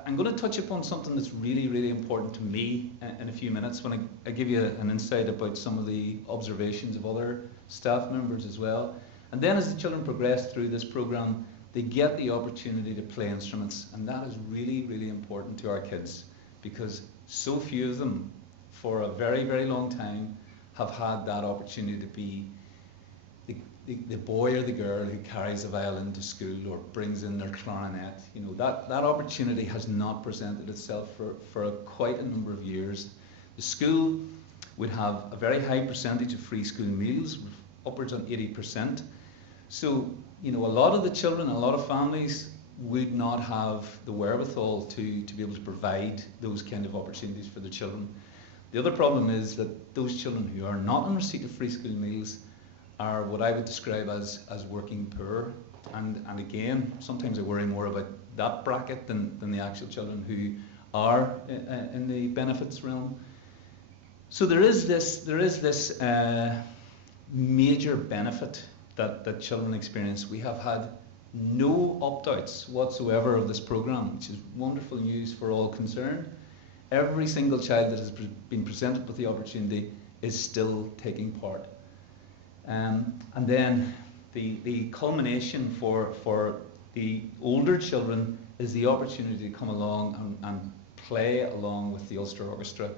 I'm going to touch upon something that's really, really important to me in a few minutes when I give you an insight about some of the observations of other staff members as well. And then as the children progress through this programme, they get the opportunity to play instruments, and that is really, really important to our kids, because so few of them, for a very, very long time, have had that opportunity to be the boy or the girl who carries a violin to school or brings in their clarinet. You know, that opportunity has not presented itself for quite a number of years. The school would have a very high percentage of free school meals, upwards on 80%. So, you know, a lot of the children, a lot of families would not have the wherewithal to be able to provide those kind of opportunities for their children. The other problem is that those children who are not in receipt of free school meals are what I would describe as working poor. And again, sometimes I worry more about that bracket than the actual children who are in the benefits realm. So there is this major benefit that children experience. We have had no opt-outs whatsoever of this programme, which is wonderful news for all concerned. Every single child that has been presented with the opportunity is still taking part. And then the culmination for the older children is the opportunity to come along and play along with the Ulster Orchestra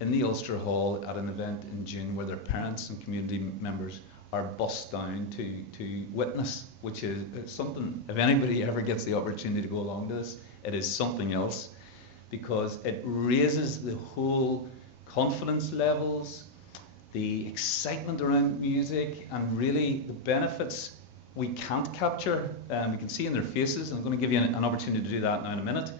in the Ulster Hall at an event in June where their parents and community members are bussed down to witness, which is something, if anybody ever gets the opportunity to go along to this, it is something else, because it raises the whole confidence levels, the excitement around music, and really the benefits we can't capture. We can see in their faces, and I'm going to give you an opportunity to do that now in a minute.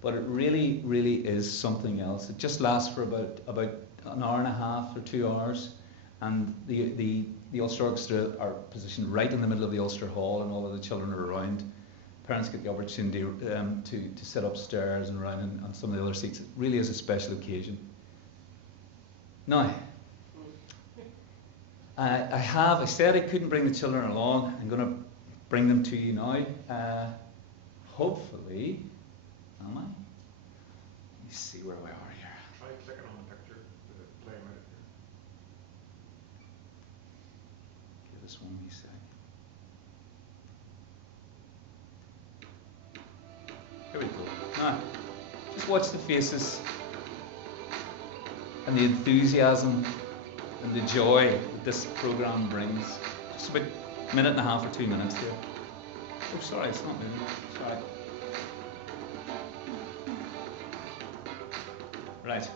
But it really, really is something else. It just lasts for about an hour and a half or 2 hours, and the Ulster Orchestra are positioned right in the middle of the Ulster Hall, and all of the children are around. Parents get the opportunity to sit upstairs and around on some of the other seats. It really is a special occasion. Now, I said I couldn't bring the children along. I'm going to bring them to you now. Hopefully, am I? Let me see where we are here. Try clicking on the picture to play them out here. Give us 1 wee sec. Here we go. Now, just watch the faces and the enthusiasm and the joy that this programme brings. Just about a minute and a half or 2 minutes here. Oh, sorry, it's not moving. Sorry. Right.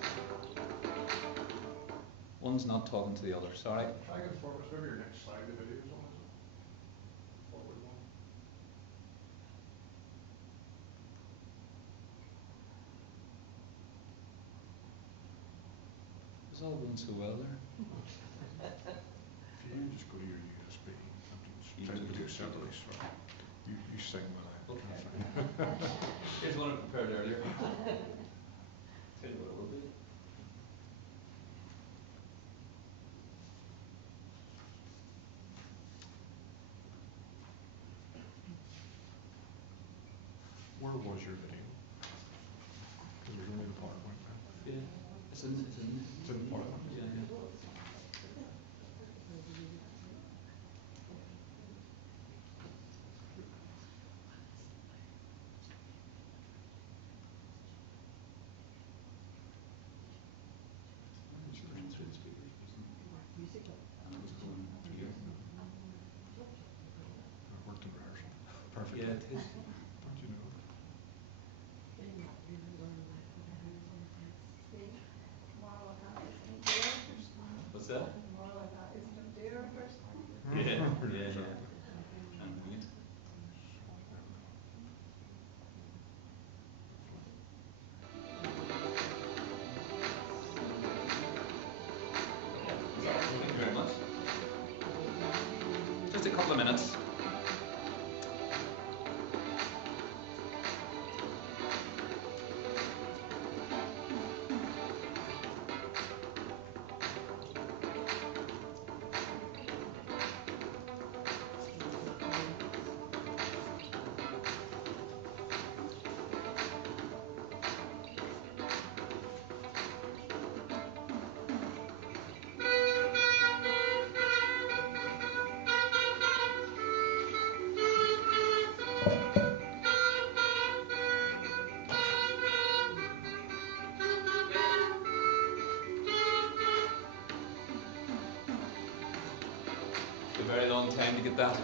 One's not talking to the other, sorry. Try and forward, maybe your next slide, the video's on, is it? Forward one. It's all going so well there. If you just go to your USB, You try to do do it separately, right? You sing when I. Okay. Here's one I prepared earlier. Tell you what it will be. Where was your video? Because there's only the PowerPoint now. Yeah, it's in. It's in the PowerPoint. Yeah, yeah. It's going through the speakers. And it's going to you. I worked in rehearsal. Perfect. Yeah, it is. Don't you know? What's that? Yeah, yeah, yeah. And wait. Thank you very much. Just a couple of minutes. A very long time to get that.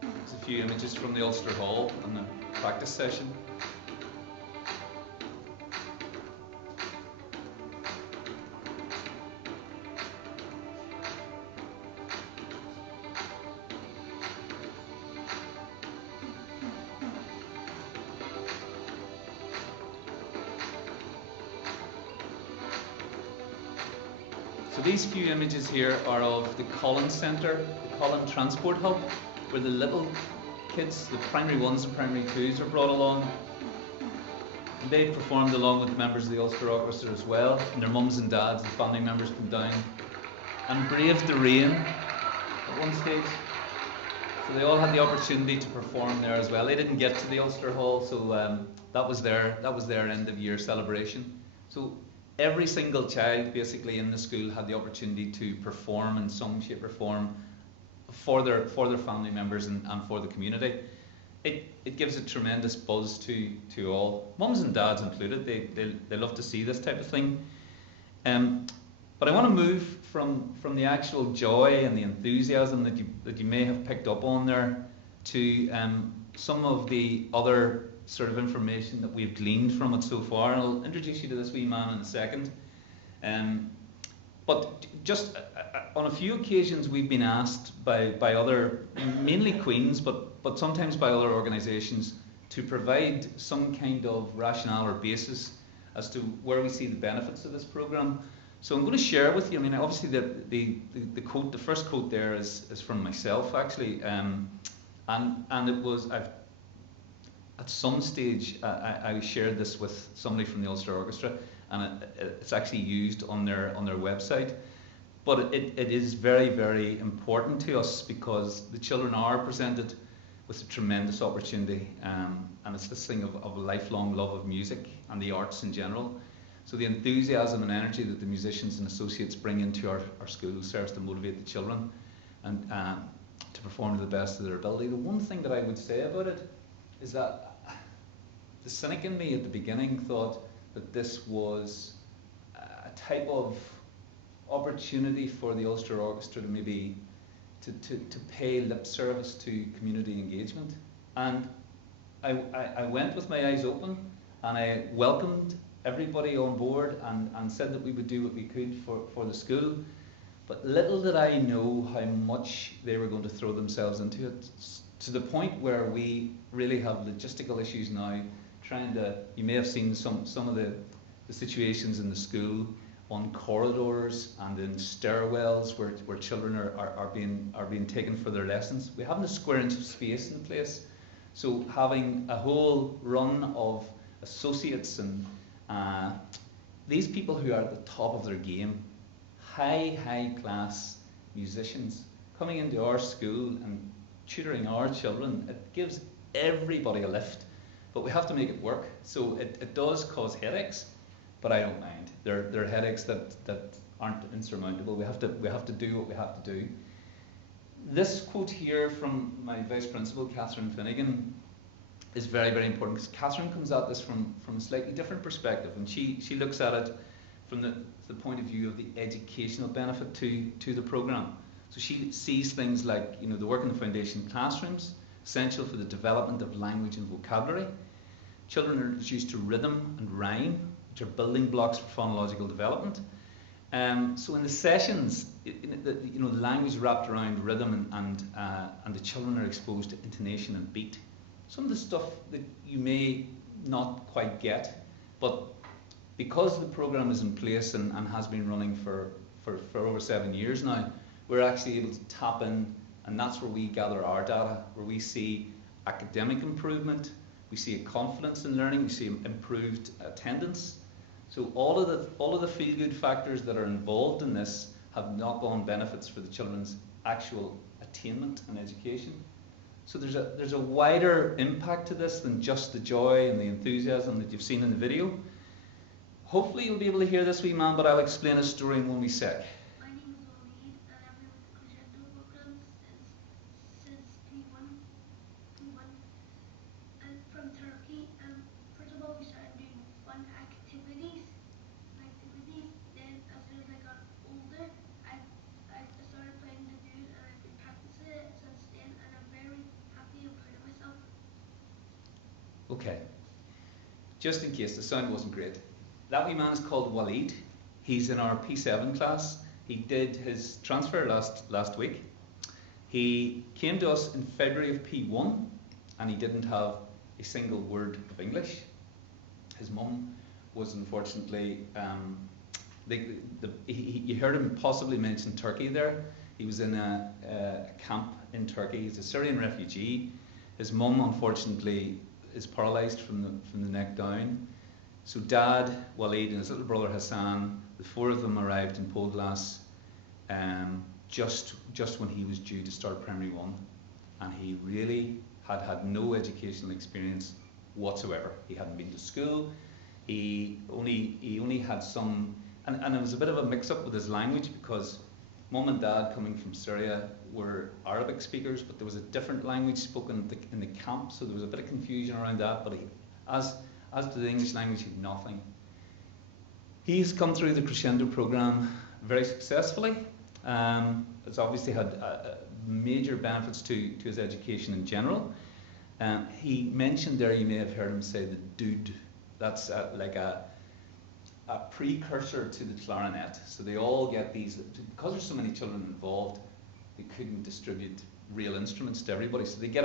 There's a few images from the Ulster Hall and the practice session. So these few images here are of the Collins Centre, the Collins Transport Hub, where the little kids, the primary 1s and primary 2s, are brought along. And they performed along with members of the Ulster Orchestra as well, and their mums and dads and family members come down and braved the rain at one stage. So they all had the opportunity to perform there as well. They didn't get to the Ulster Hall, so that was their end of year celebration. So every single child basically in the school had the opportunity to perform in some shape or form for their family members and for the community. It gives a tremendous buzz to all, mums and dads included. They love to see this type of thing. But I want to move from the actual joy and the enthusiasm that you may have picked up on there to some of the other sort of information that we've gleaned from it so far. And I'll introduce you to this wee man in a second. But just on a few occasions we've been asked by other, mainly Queen's, but sometimes by other organisations, to provide some kind of rationale or basis as to where we see the benefits of this programme. So I'm going to share with you, I mean, obviously the quote, the first quote there is from myself actually, and it was, at some stage I shared this with somebody from the Ulster Orchestra, and it's actually used on their website. But it is very, very important to us because the children are presented with a tremendous opportunity, and it's this thing of a lifelong love of music and the arts in general. So the enthusiasm and energy that the musicians and associates bring into our school serves to motivate the children and to perform to the best of their ability. The one thing that I would say about it is that the cynic in me at the beginning thought that this was a type of opportunity for the Ulster Orchestra to maybe to pay lip service to community engagement. And I went with my eyes open and I welcomed everybody on board and said that we would do what we could for the school. But little did I know how much they were going to throw themselves into it, to the point where we really have logistical issues now trying to, you may have seen some of the situations in the school on corridors and in stairwells where children are being taken for their lessons. We haven't a square inch of space in place. So having a whole run of associates and these people who are at the top of their game, high class musicians, coming into our school and tutoring our children, it gives everybody a lift. But we have to make it work. So it does cause headaches, but I don't mind. They're headaches that aren't insurmountable. We have to do what we have to do. This quote here from my Vice Principal, Catherine Finnegan, is very, very important because Catherine comes at this from a slightly different perspective, and she looks at it from the point of view of the educational benefit to the programme. So she sees things like, the work in the foundation classrooms, essential for the development of language and vocabulary. Children are introduced to rhythm and rhyme, which are building blocks for phonological development. So in the sessions, the language is wrapped around rhythm and the children are exposed to intonation and beat. Some of the stuff that you may not quite get, but because the programme is in place and has been running for over 7 years now, we're actually able to tap in, and that's where we gather our data, where we see academic improvement, we see a confidence in learning, we see improved attendance. So all of the feel-good factors that are involved in this have knock-on benefits for the children's actual attainment and education. So there's a wider impact to this than just the joy and the enthusiasm that you've seen in the video. Hopefully you'll be able to hear this wee man, but I'll explain his story in 1 wee sec. My name is Waleed, and I've been with the Crescendo program since P1. And from Turkey. First of all, we started doing fun activities. Then as soon as I got older, I started playing the dude, and I've been practicing it since then, and I'm very happy and proud of myself. Okay. Just in case the sound wasn't great. That wee man is called Waleed. He's in our P7 class. He did his transfer last week. He came to us in February of P1 and he didn't have a single word of English. His mum was unfortunately You heard him possibly mention Turkey there. He was in a camp in Turkey. He's a Syrian refugee. His mum, unfortunately, is paralysed from the neck down. So Dad, Walid, and his little brother Hassan, the four of them arrived in Poleglass just when he was due to start primary one, and he really had no educational experience whatsoever. He hadn't been to school. He only had some, and it was a bit of a mix-up with his language, because Mum and Dad, coming from Syria, were Arabic speakers, but there was a different language spoken in the camp, so there was a bit of confusion around that. But as to the English language, he had nothing. He's come through the Crescendo program very successfully. It's obviously had major benefits to his education in general. He mentioned there, you may have heard him say the dude. That's like a precursor to the clarinet. So they all get these, because there's so many children involved, they couldn't distribute real instruments to everybody. So they get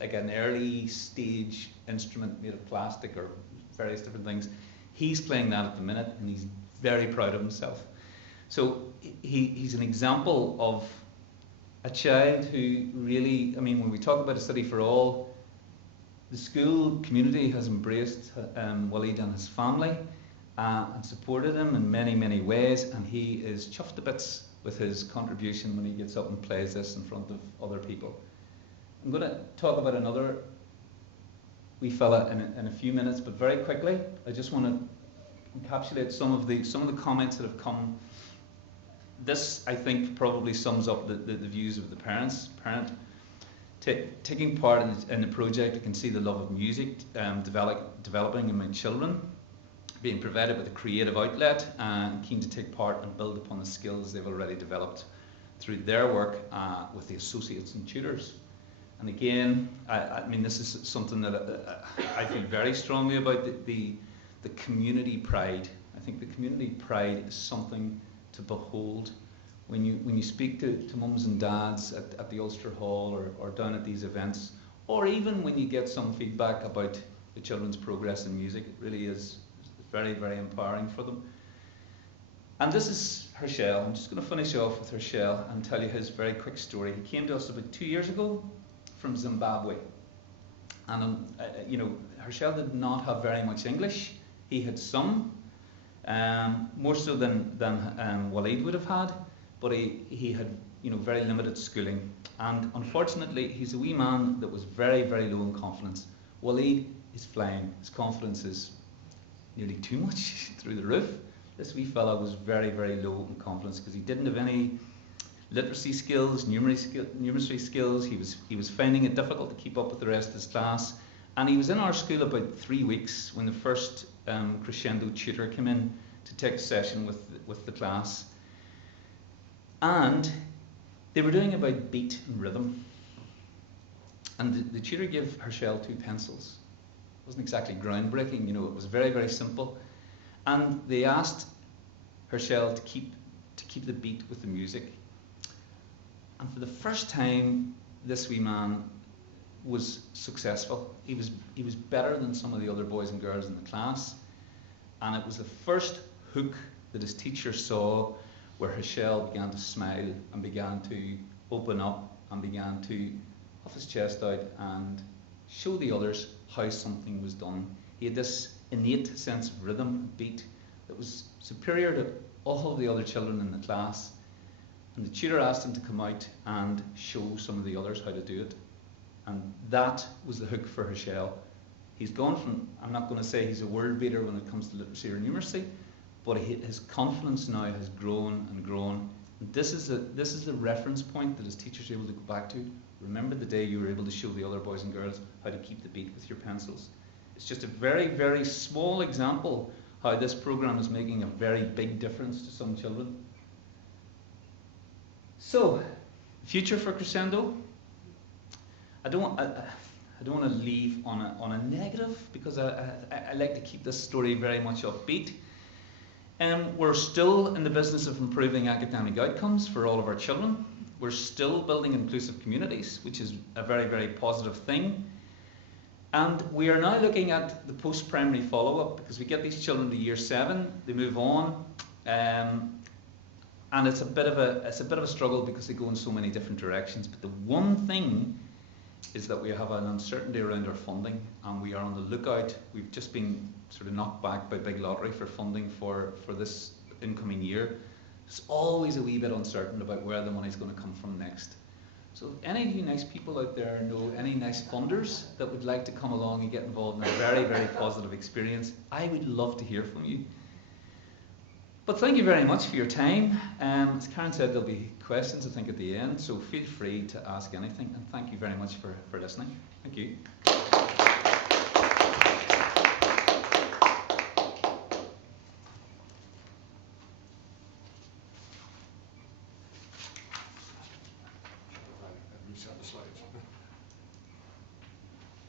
an early stage instrument made of plastic or various different things. He's playing that at the minute, and he's very proud of himself. So he's an example of a child who really, I mean, when we talk about a study for all, the school community has embraced Walid and his family and supported him in many, many ways, and he is chuffed to bits with his contribution when he gets up and plays this in front of other people. I'm going to talk about another wee fella in a few minutes, but very quickly, I just want to encapsulate some of the comments that have come. This, I think, probably sums up the views of the parents. Taking part in the project, I can see the love of music developing in my children, being provided with a creative outlet, and keen to take part and build upon the skills they've already developed through their work with the associates and tutors. And again, I mean, this is something that I feel very strongly about, the community pride. I think the community pride is something to behold. When you speak to mums and dads at the Ulster Hall or down at these events, or even when you get some feedback about the children's progress in music, it really is very, very empowering for them. And this is Herschel. I'm just going to finish off with Herschel and tell you his very quick story. He came to us about 2 years ago from Zimbabwe. And, you know, Herschel did not have very much English. He had some, more so than Walid would have had, but he had, you know, very limited schooling. And unfortunately, he's a wee man that was very, very low in confidence. Walid is flying. His confidence is nearly too much, through the roof. This wee fella was very, very low in confidence because he didn't have any literacy skills, numeracy skills. He was finding it difficult to keep up with the rest of his class. And he was in our school about 3 weeks when the first Crescendo tutor came in to take a session with the class. And they were doing about beat and rhythm. And the tutor gave Herschel 2 pencils. It wasn't exactly groundbreaking, you know, it was very, very simple. And they asked Herschel to keep the beat with the music. And for the first time, this wee man was successful. He was better than some of the other boys and girls in the class. And it was the first hook that his teacher saw where Herschel began to smile and began to open up and began to puff his chest out and show the others how something was done. He had this innate sense of rhythm and beat that was superior to all of the other children in the class. And the tutor asked him to come out and show some of the others how to do it. And that was the hook for Herschel. He's gone from, I'm not going to say he's a world beater when it comes to literacy or numeracy, but his confidence now has grown and grown. And this is the reference point that his teachers are able to go back to. Remember the day you were able to show the other boys and girls how to keep the beat with your pencils. It's just a very, very small example how this program is making a very big difference to some children. So, future for Crescendo. I don't want to leave on a negative, because I like to keep this story very much upbeat. We're still in the business of improving academic outcomes for all of our children. We're still building inclusive communities, which is a very, very positive thing. And we are now looking at the post-primary follow-up, because we get these children to year 7, they move on, And it's a bit of a struggle because they go in so many different directions. But the one thing is that we have an uncertainty around our funding, and we are on the lookout. We've just been sort of knocked back by Big Lottery for funding for this incoming year. It's always a wee bit uncertain about where the money's going to come from next. So if any of you nice people out there know any nice funders that would like to come along and get involved in a very, very positive experience, I would love to hear from you. But thank you very much for your time. As Karen said, there'll be questions, I think, at the end, so feel free to ask anything, and thank you very much for listening. Thank you. Reset the slides.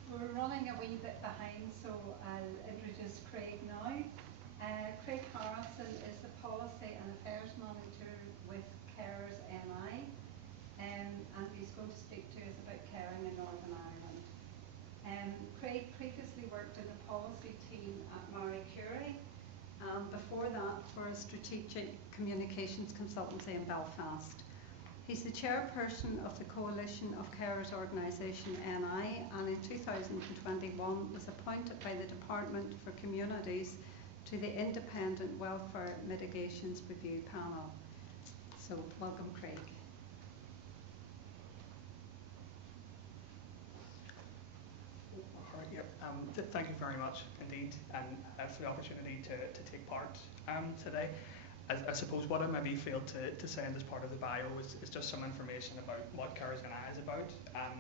We're running a wee bit behind, so I'll introduce Craig now. Craig Harrison is the Policy and Affairs Manager with Carers NI, and he's going to speak to us about caring in Northern Ireland. Craig previously worked in the policy team at Marie Curie, and before that for a strategic communications consultancy in Belfast. He's the chairperson of the Coalition of Carers organisation NI, and in 2021 was appointed by the Department for Communities to the Independent Welfare Mitigations Review Panel. So, welcome, Craig. All right, yep. Thank you very much indeed, and for the opportunity to take part today. I suppose what I maybe failed to say in this part of the bio is just some information about what Carers NI is about.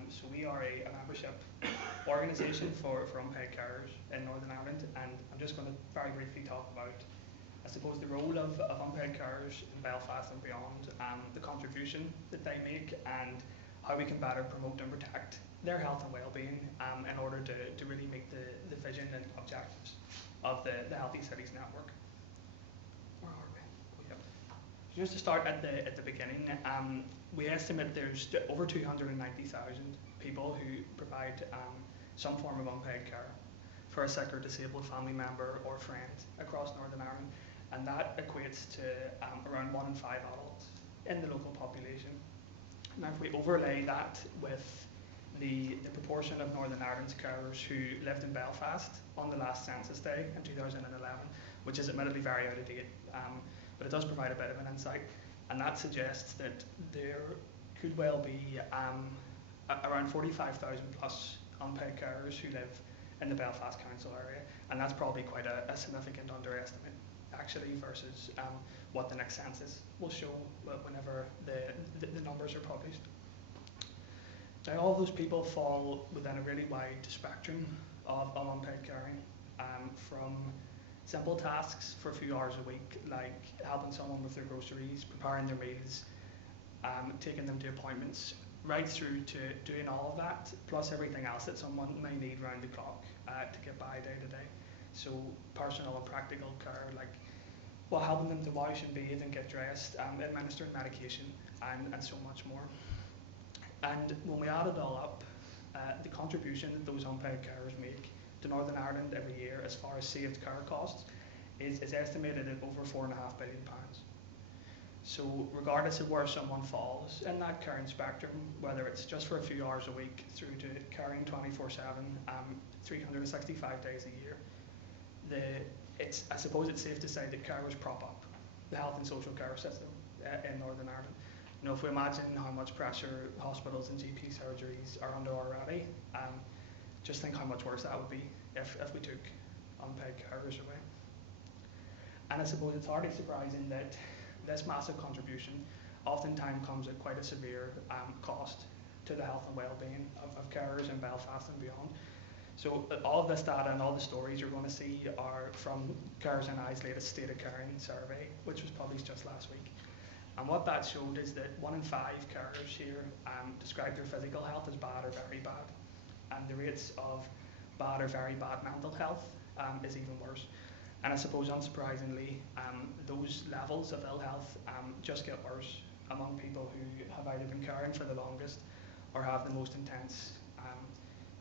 So we are a membership organisation for unpaid carers in Northern Ireland, and I'm just going to very briefly talk about, I suppose, the role of unpaid carers in Belfast and beyond, the contribution that they make, and how we can better promote and protect their health and well-being in order to really meet the vision and objectives of the Healthy Cities Network. Where are we? Just to start at the beginning, we estimate there's over 290,000 people who provide some form of unpaid care for a sick or disabled family member or friend across Northern Ireland, and that equates to around 1 in 5 adults in the local population. Now, if we overlay that with the proportion of Northern Ireland's carers who lived in Belfast on the last census day in 2011, which is admittedly very out of date, but it does provide a bit of an insight, and that suggests that there could well be around 45,000 plus unpaid carers who live in the Belfast Council area, and that's probably quite a significant underestimate actually versus what the next census will show whenever the numbers are published. Now, all those people fall within a really wide spectrum of unpaid caring, from simple tasks for a few hours a week, like helping someone with their groceries, preparing their meals, taking them to appointments, right through to doing all of that, plus everything else that someone may need round the clock to get by day to day. So personal and practical care, like helping them to wash and bathe and get dressed, administering medication, and so much more. And when we add it all up, the contribution that those unpaid carers make to Northern Ireland every year as far as saved care costs is estimated at over £4.5 billion. So regardless of where someone falls in that caring spectrum, whether it's just for a few hours a week through to caring 24/7, 365 days a year, I suppose it's safe to say that carers prop up the health and social care system in Northern Ireland. You know, if we imagine how much pressure hospitals and GP surgeries are under already, just think how much worse that would be if we took unpaid carers away. And I suppose it's hardly surprising that this massive contribution oftentimes comes at quite a severe cost to the health and well-being of carers in Belfast and beyond. So all of this data and all the stories you're going to see are from Carers NI's latest State of Caring survey, which was published just last week. And what that showed is that 1 in 5 carers here describe their physical health as bad or very bad. And the rates of bad or very bad mental health is even worse. And I suppose unsurprisingly, those levels of ill health just get worse among people who have either been caring for the longest or have the most intense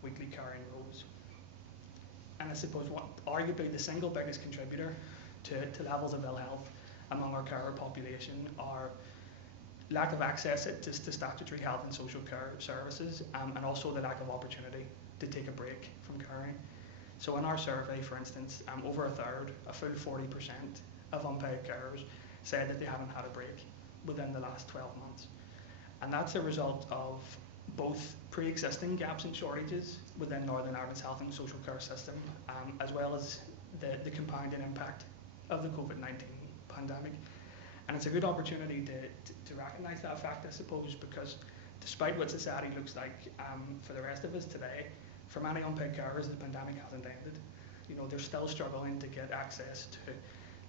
weekly caring roles. And I suppose arguably the single biggest contributor to levels of ill health among our carer population are lack of access to statutory health and social care services, and also the lack of opportunity to take a break from caring. So in our survey, for instance, over a third, a full 40% of unpaid carers said that they haven't had a break within the last 12 months. And that's a result of both pre-existing gaps and shortages within Northern Ireland's health and social care system, as well as the compounding impact of the COVID-19 pandemic. And it's a good opportunity to recognise that fact, I suppose, because despite what society looks like for the rest of us today, for many unpaid carers, the pandemic hasn't ended. You know, they're still struggling to get access to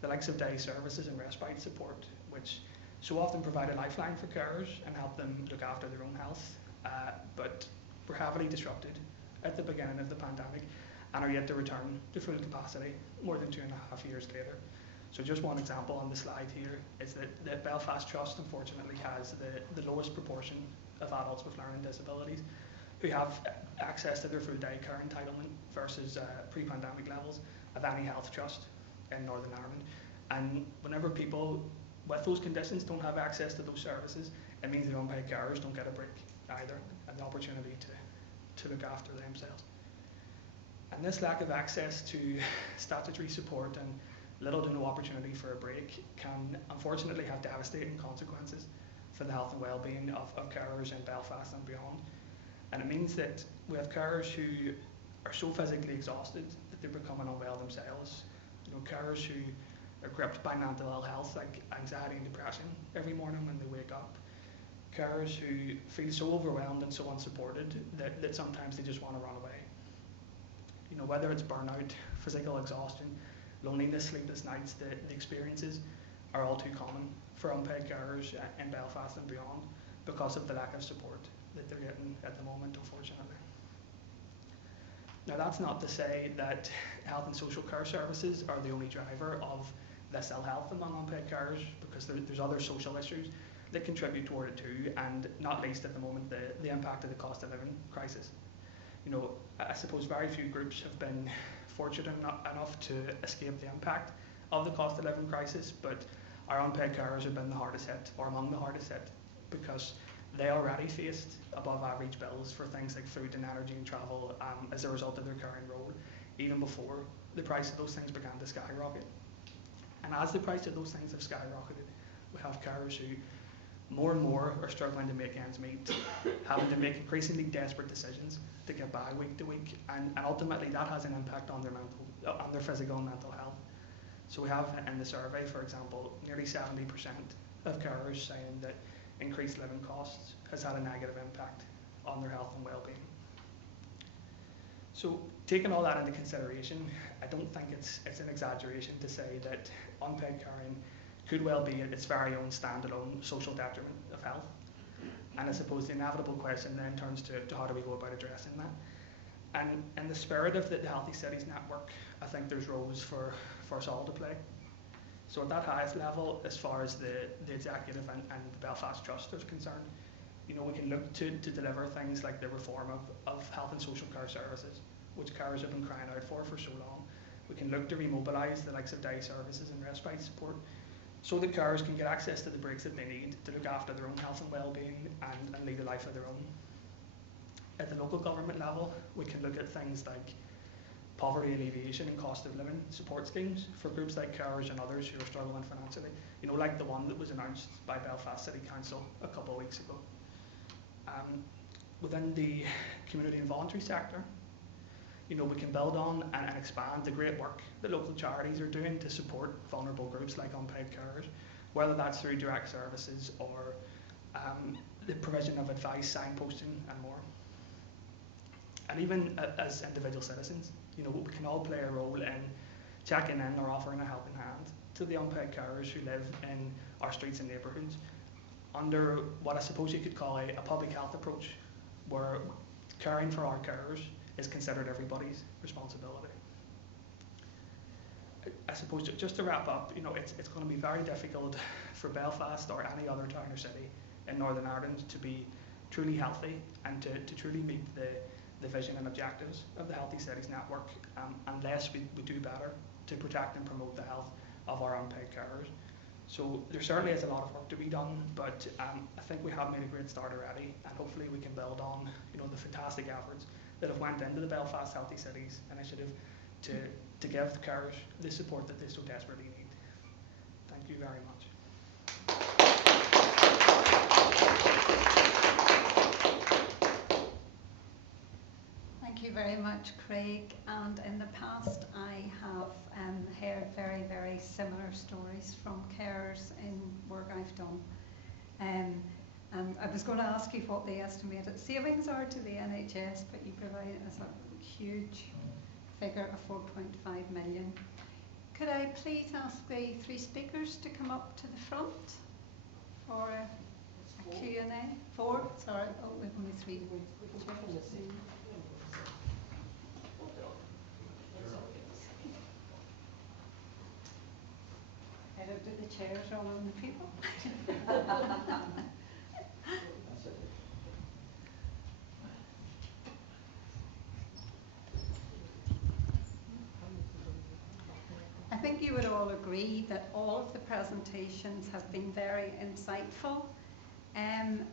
the likes of day services and respite support, which so often provide a lifeline for carers and help them look after their own health, but were heavily disrupted at the beginning of the pandemic and are yet to return to full capacity more than 2.5 years later. So just one example on the slide here is that Belfast Trust unfortunately has the lowest proportion of adults with learning disabilities who have access to their full day care entitlement versus pre-pandemic levels of any health trust in Northern Ireland. And whenever people with those conditions don't have access to those services, it means the unpaid carers don't get a break either and the opportunity to look after themselves. And this lack of access to statutory support and little to no opportunity for a break can unfortunately have devastating consequences for the health and well-being of carers in Belfast and beyond. And it means that we have carers who are so physically exhausted that they're becoming unwell themselves. You know, carers who are gripped by mental ill health like anxiety and depression every morning when they wake up. Carers who feel so overwhelmed and so unsupported that sometimes they just want to run away. You know, whether it's burnout, physical exhaustion, loneliness, sleepless nights, the experiences are all too common for unpaid carers in Belfast and beyond because of the lack of support that they're getting at the moment, unfortunately. Now, that's not to say that health and social care services are the only driver of this ill health among unpaid carers, because there's other social issues that contribute toward it too, and not least at the moment the impact of the cost of living crisis. You know, I suppose very few groups have been fortunate enough to escape the impact of the cost of living crisis, but our unpaid carers have been the hardest hit, or among the hardest hit, because they already faced above average bills for things like food and energy and travel as a result of their caring role, even before the price of those things began to skyrocket. And as the price of those things have skyrocketed, we have carers who more and more are struggling to make ends meet, having to make increasingly desperate decisions to get by week to week, and ultimately that has an impact on their physical and mental health. So we have in the survey, for example, nearly 70% of carers saying that increased living costs has had a negative impact on their health and well-being. So taking all that into consideration, I don't think it's an exaggeration to say that unpaid caring could well be its very own standalone social detriment of health. And I suppose the inevitable question then turns to how do we go about addressing that? And in the spirit of the Healthy Cities Network, I think there's roles for us all to play. So at that highest level, as far as the executive and the Belfast Trust is concerned, you know, we can look to deliver things like the reform of health and social care services, which carers have been crying out for so long. We can look to remobilise the likes of day services and respite support so that carers can get access to the breaks that they need to look after their own health and well-being and lead a life of their own. At the local government level, we can look at things like poverty alleviation and cost of living support schemes for groups like carers and others who are struggling financially, you know, like the one that was announced by Belfast City Council a couple of weeks ago. Within the community and voluntary sector, you know, we can build on and expand the great work that local charities are doing to support vulnerable groups like unpaid carers, whether that's through direct services or the provision of advice, signposting and more. And even as individual citizens, you know, we can all play a role in checking in or offering a helping hand to the unpaid carers who live in our streets and neighbourhoods under what I suppose you could call a public health approach, where caring for our carers is considered everybody's responsibility. I suppose just to wrap up, you know, it's going to be very difficult for Belfast or any other town or city in Northern Ireland to be truly healthy and to truly meet the vision and objectives of the Healthy Cities Network unless we do better to protect and promote the health of our unpaid carers. So there certainly is a lot of work to be done, but I think we have made a great start already, and hopefully we can build on, you know, the fantastic efforts that have went into the Belfast Healthy Cities initiative to give carers the support that they so desperately need. Thank you very much. Thank you very much, Craig. And in the past, I have heard very, very similar stories from carers in work I've done. And I was going to ask you what the estimated savings are to the NHS, but you provide us a huge figure of 4.5 million. Could I please ask the three speakers to come up to the front for a Q&A? Four? Sorry, oh, we've only three. Do the chairs all on the people? I think you would all agree that all of the presentations have been very insightful.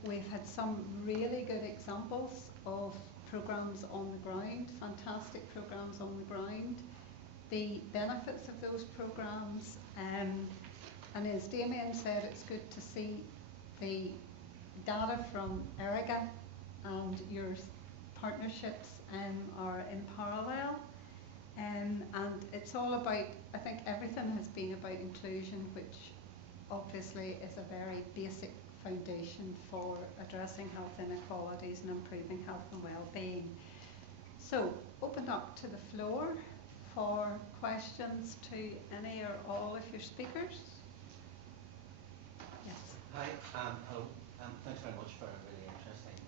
We've had some really good examples of programmes on the ground, fantastic programmes on the ground, the benefits of those programmes, and as Damien said, it's good to see the data from Erika and your partnerships are in parallel. And it's all about, I think everything has been about inclusion, which obviously is a very basic foundation for addressing health inequalities and improving health and well-being. So, open up to the floor for questions to any or all of your speakers. Yes. Hi, hello. Thanks very much for a really interesting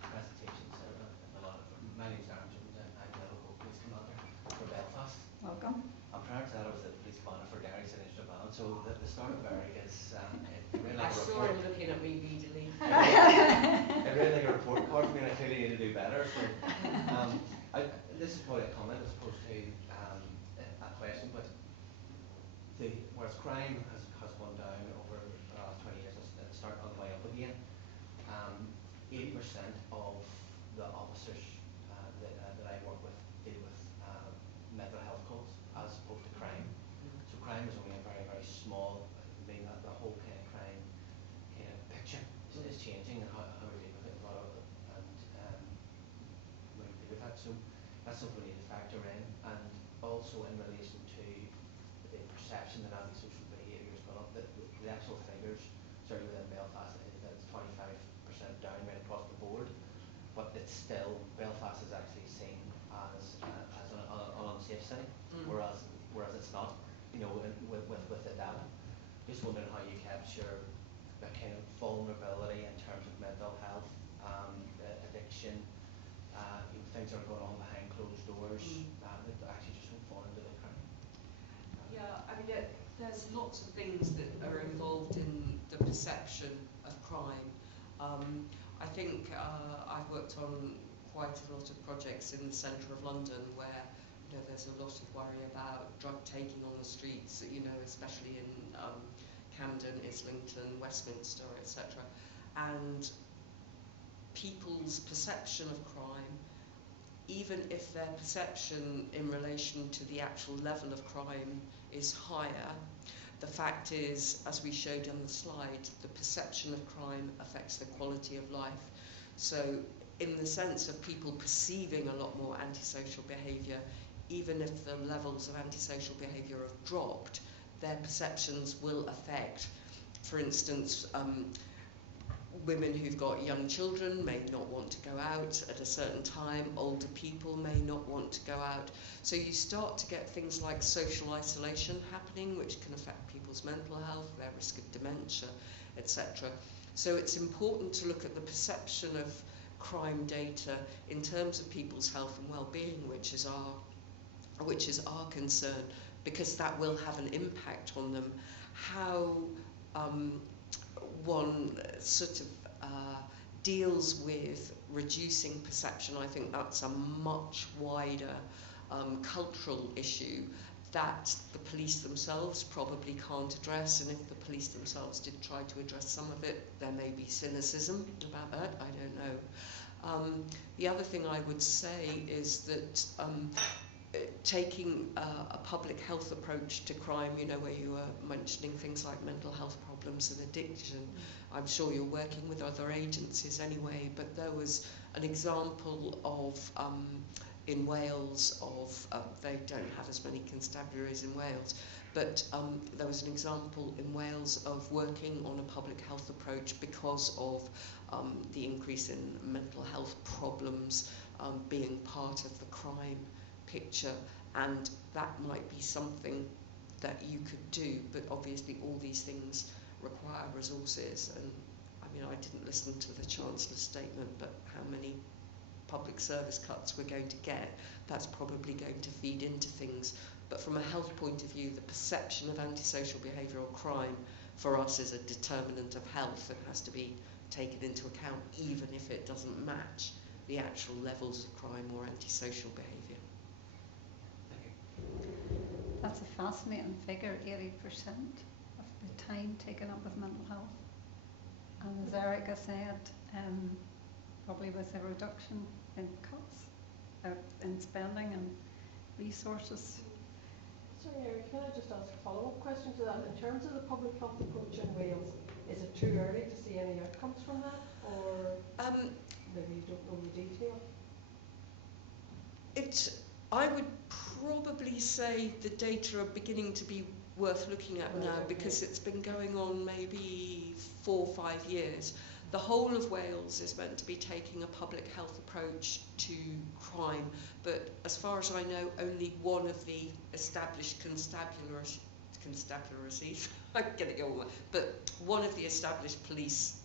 presentation. So, my name's Aaron Jones. I'm the local police commander for Belfast. Welcome. And prior to that, I was the police commander for Derry City Strabane. So the start of Berwick is really like I a saw report. him looking at me greedily. It really like a report card for me, and I clearly need to do better. So this is probably a comment as opposed to a question, but whereas crime has gone down over the last 20 years, it's starting on the way up again. 80% of the officers that I work with deal with mental health calls as opposed to crime. So crime is only a very, very small, being that the whole kind of crime kind of picture is changing, and how we deal with it, and we deal with that. So that's something we need to factor in, and also in relation to the perception that antisocial behaviour has gone up. The actual figures, certainly within Belfast, is that it's 25% down right across the board, but it's still, Belfast is actually seen as an unsafe city, whereas it's not, you know, with the data. Just wondering how you capture that kind of vulnerability in terms of mental health, addiction, you know, things that are going on behind closed doors that actually just don't fall into the crime. Yeah, I mean, there's lots of things that are involved in the perception of crime. I think I've worked on quite a lot of projects in the centre of London where, you know, there's a lot of worry about drug taking on the streets, you know, especially in Camden, Islington, Westminster, etc. And people's perception of crime, even if their perception in relation to the actual level of crime is higher, the fact is, as we showed on the slide, the perception of crime affects the quality of life. So in the sense of people perceiving a lot more antisocial behaviour, even if the levels of antisocial behaviour have dropped, their perceptions will affect, for instance, women who've got young children may not want to go out at a certain time, older people may not want to go out. So you start to get things like social isolation happening, which can affect people's mental health, their risk of dementia, etc. So it's important to look at the perception of crime data in terms of people's health and well-being, which is our concern, because that will have an impact on them. How one sort of deals with reducing perception, I think that's a much wider cultural issue that the police themselves probably can't address, and if the police themselves did try to address some of it, there may be cynicism about that, I don't know. The other thing I would say is that taking a public health approach to crime, you know, where you were mentioning things like mental health problems and addiction, I'm sure you're working with other agencies anyway, but there was an example of in Wales of, they don't have as many constabularies in Wales, but there was an example in Wales of working on a public health approach because of the increase in mental health problems being part of the crime picture, and that might be something that you could do, but obviously all these things require resources, and I mean, I didn't listen to the Chancellor's statement, but how many public service cuts we're going to get, that's probably going to feed into things. But from a health point of view, the perception of antisocial behavioural crime for us is a determinant of health and has to be taken into account, even if it doesn't match the actual levels of crime or antisocial behaviour. That's a fascinating figure, 80% of the time taken up with mental health. And as Erica said, probably with a reduction in cuts, in spending and resources. Sorry, Eric, can I just ask a follow-up question to that? In terms of the public health approach in Wales, is it too early to see any outcomes from that, or maybe you don't know the detail? I would probably say the data are beginning to be worth looking at now, because it's been going on maybe 4 or 5 years. The whole of Wales is meant to be taking a public health approach to crime, but as far as I know, only one of the established constabularies, I'm getting it all, but one of the established police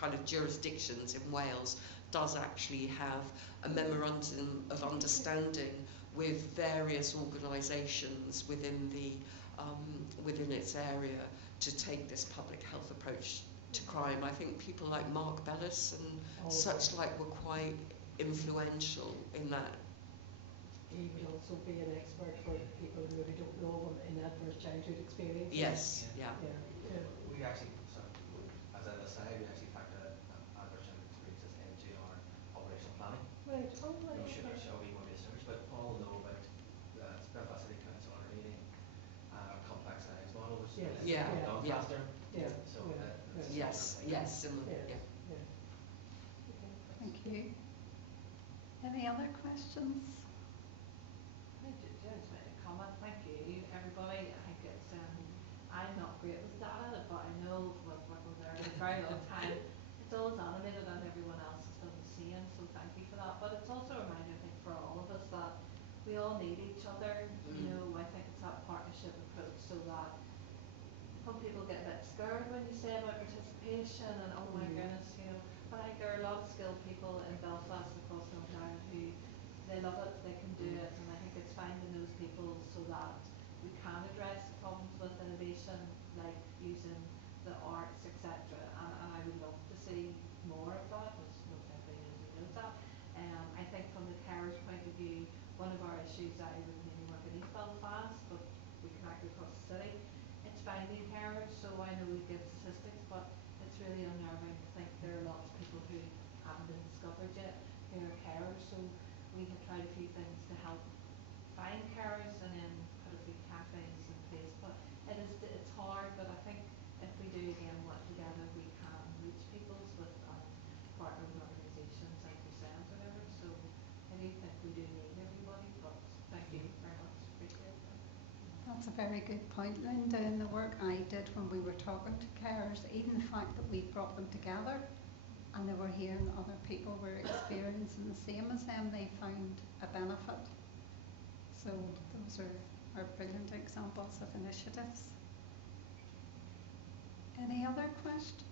kind of jurisdictions in Wales does actually have a memorandum of understanding with various organisations within the within its area to take this public health approach to crime. I think people like Mark Bellis and such like were quite influential in that. He would also be an expert for people who maybe don't know in adverse childhood experiences. Yes, yeah. We actually, as an aside, we actually factor adverse childhood experiences into our operational planning. Right, We should show you more research, but Paul will know about Belfast City Council are leading complex lives model, which is Doncaster. So yes, similar. Yeah. Thank you. Any other questions? I just made a comment. Thank you, everybody. I think it's I'm not great with data, but I know with working there for a very long time, it's always animated and everyone else is still seeing. So thank you for that. But it's also a reminder, I think, for all of us that we all need each other. You know, I think it's that partnership approach, so that some people get a bit scared when you say about participation and oh my goodness, you know. But I think there are a lot of skilled people in Belfast across Northern Ireland who they love it, they can do it, and I think it's finding those people so that we can address problems with innovation, like using the arts, etc. And I would love to see more of that, as most everybody knows that. I think from the carers' point of view, one of our issues, I would mainly work in East Belfast, but we connect across the city. It's finding carers, so I know we give statistics, but it's really unnerving to think there are lots of people who haven't been discovered yet who are carers. So we have tried a few things to help find carers and then put a few cafes in place. But it's hard, but I think if we do again work together, we can reach people with partner with organisations like yourselves or whatever. So I do think we do need everybody, but thank you very much. Appreciate it. That's a very good point, Linda. In the work I did when we were talking to carers, even the fact that we brought them together and they were hearing other people were experiencing the same as them, they found a benefit. So those are brilliant examples of initiatives. Any other questions?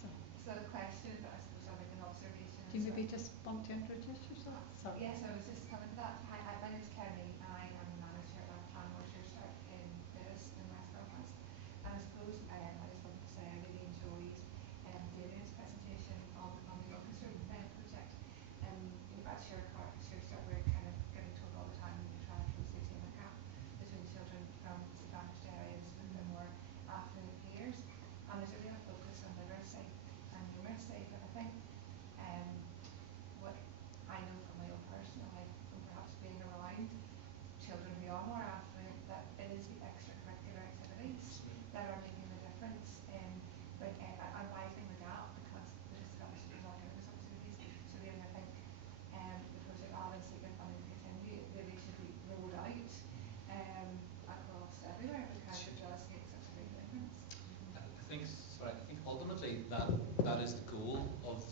So the question, but I suppose I'll make an observation. Do you maybe just want to introduce yourself? Sorry. Yes, I was just coming to that. Hi, my name is Kerry and I am a manager at Plan Workers in Lewis in West Belfast. And I suppose I just wanted to say I really enjoyed Damien's presentation on the orchestra project. In fact, we're kind of getting told all the time in the triathlons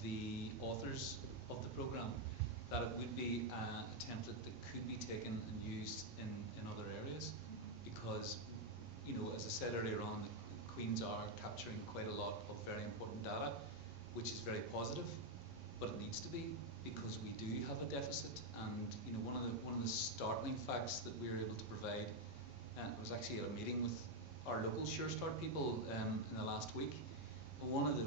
the authors of the programme that it would be a template that could be taken and used in other areas, because, you know, as I said earlier on, the Queen's are capturing quite a lot of very important data, which is very positive, but it needs to be, because we do have a deficit. And you know, one of the startling facts that we were able to provide, and I was actually at a meeting with our local Sure Start people in the last week. But one of the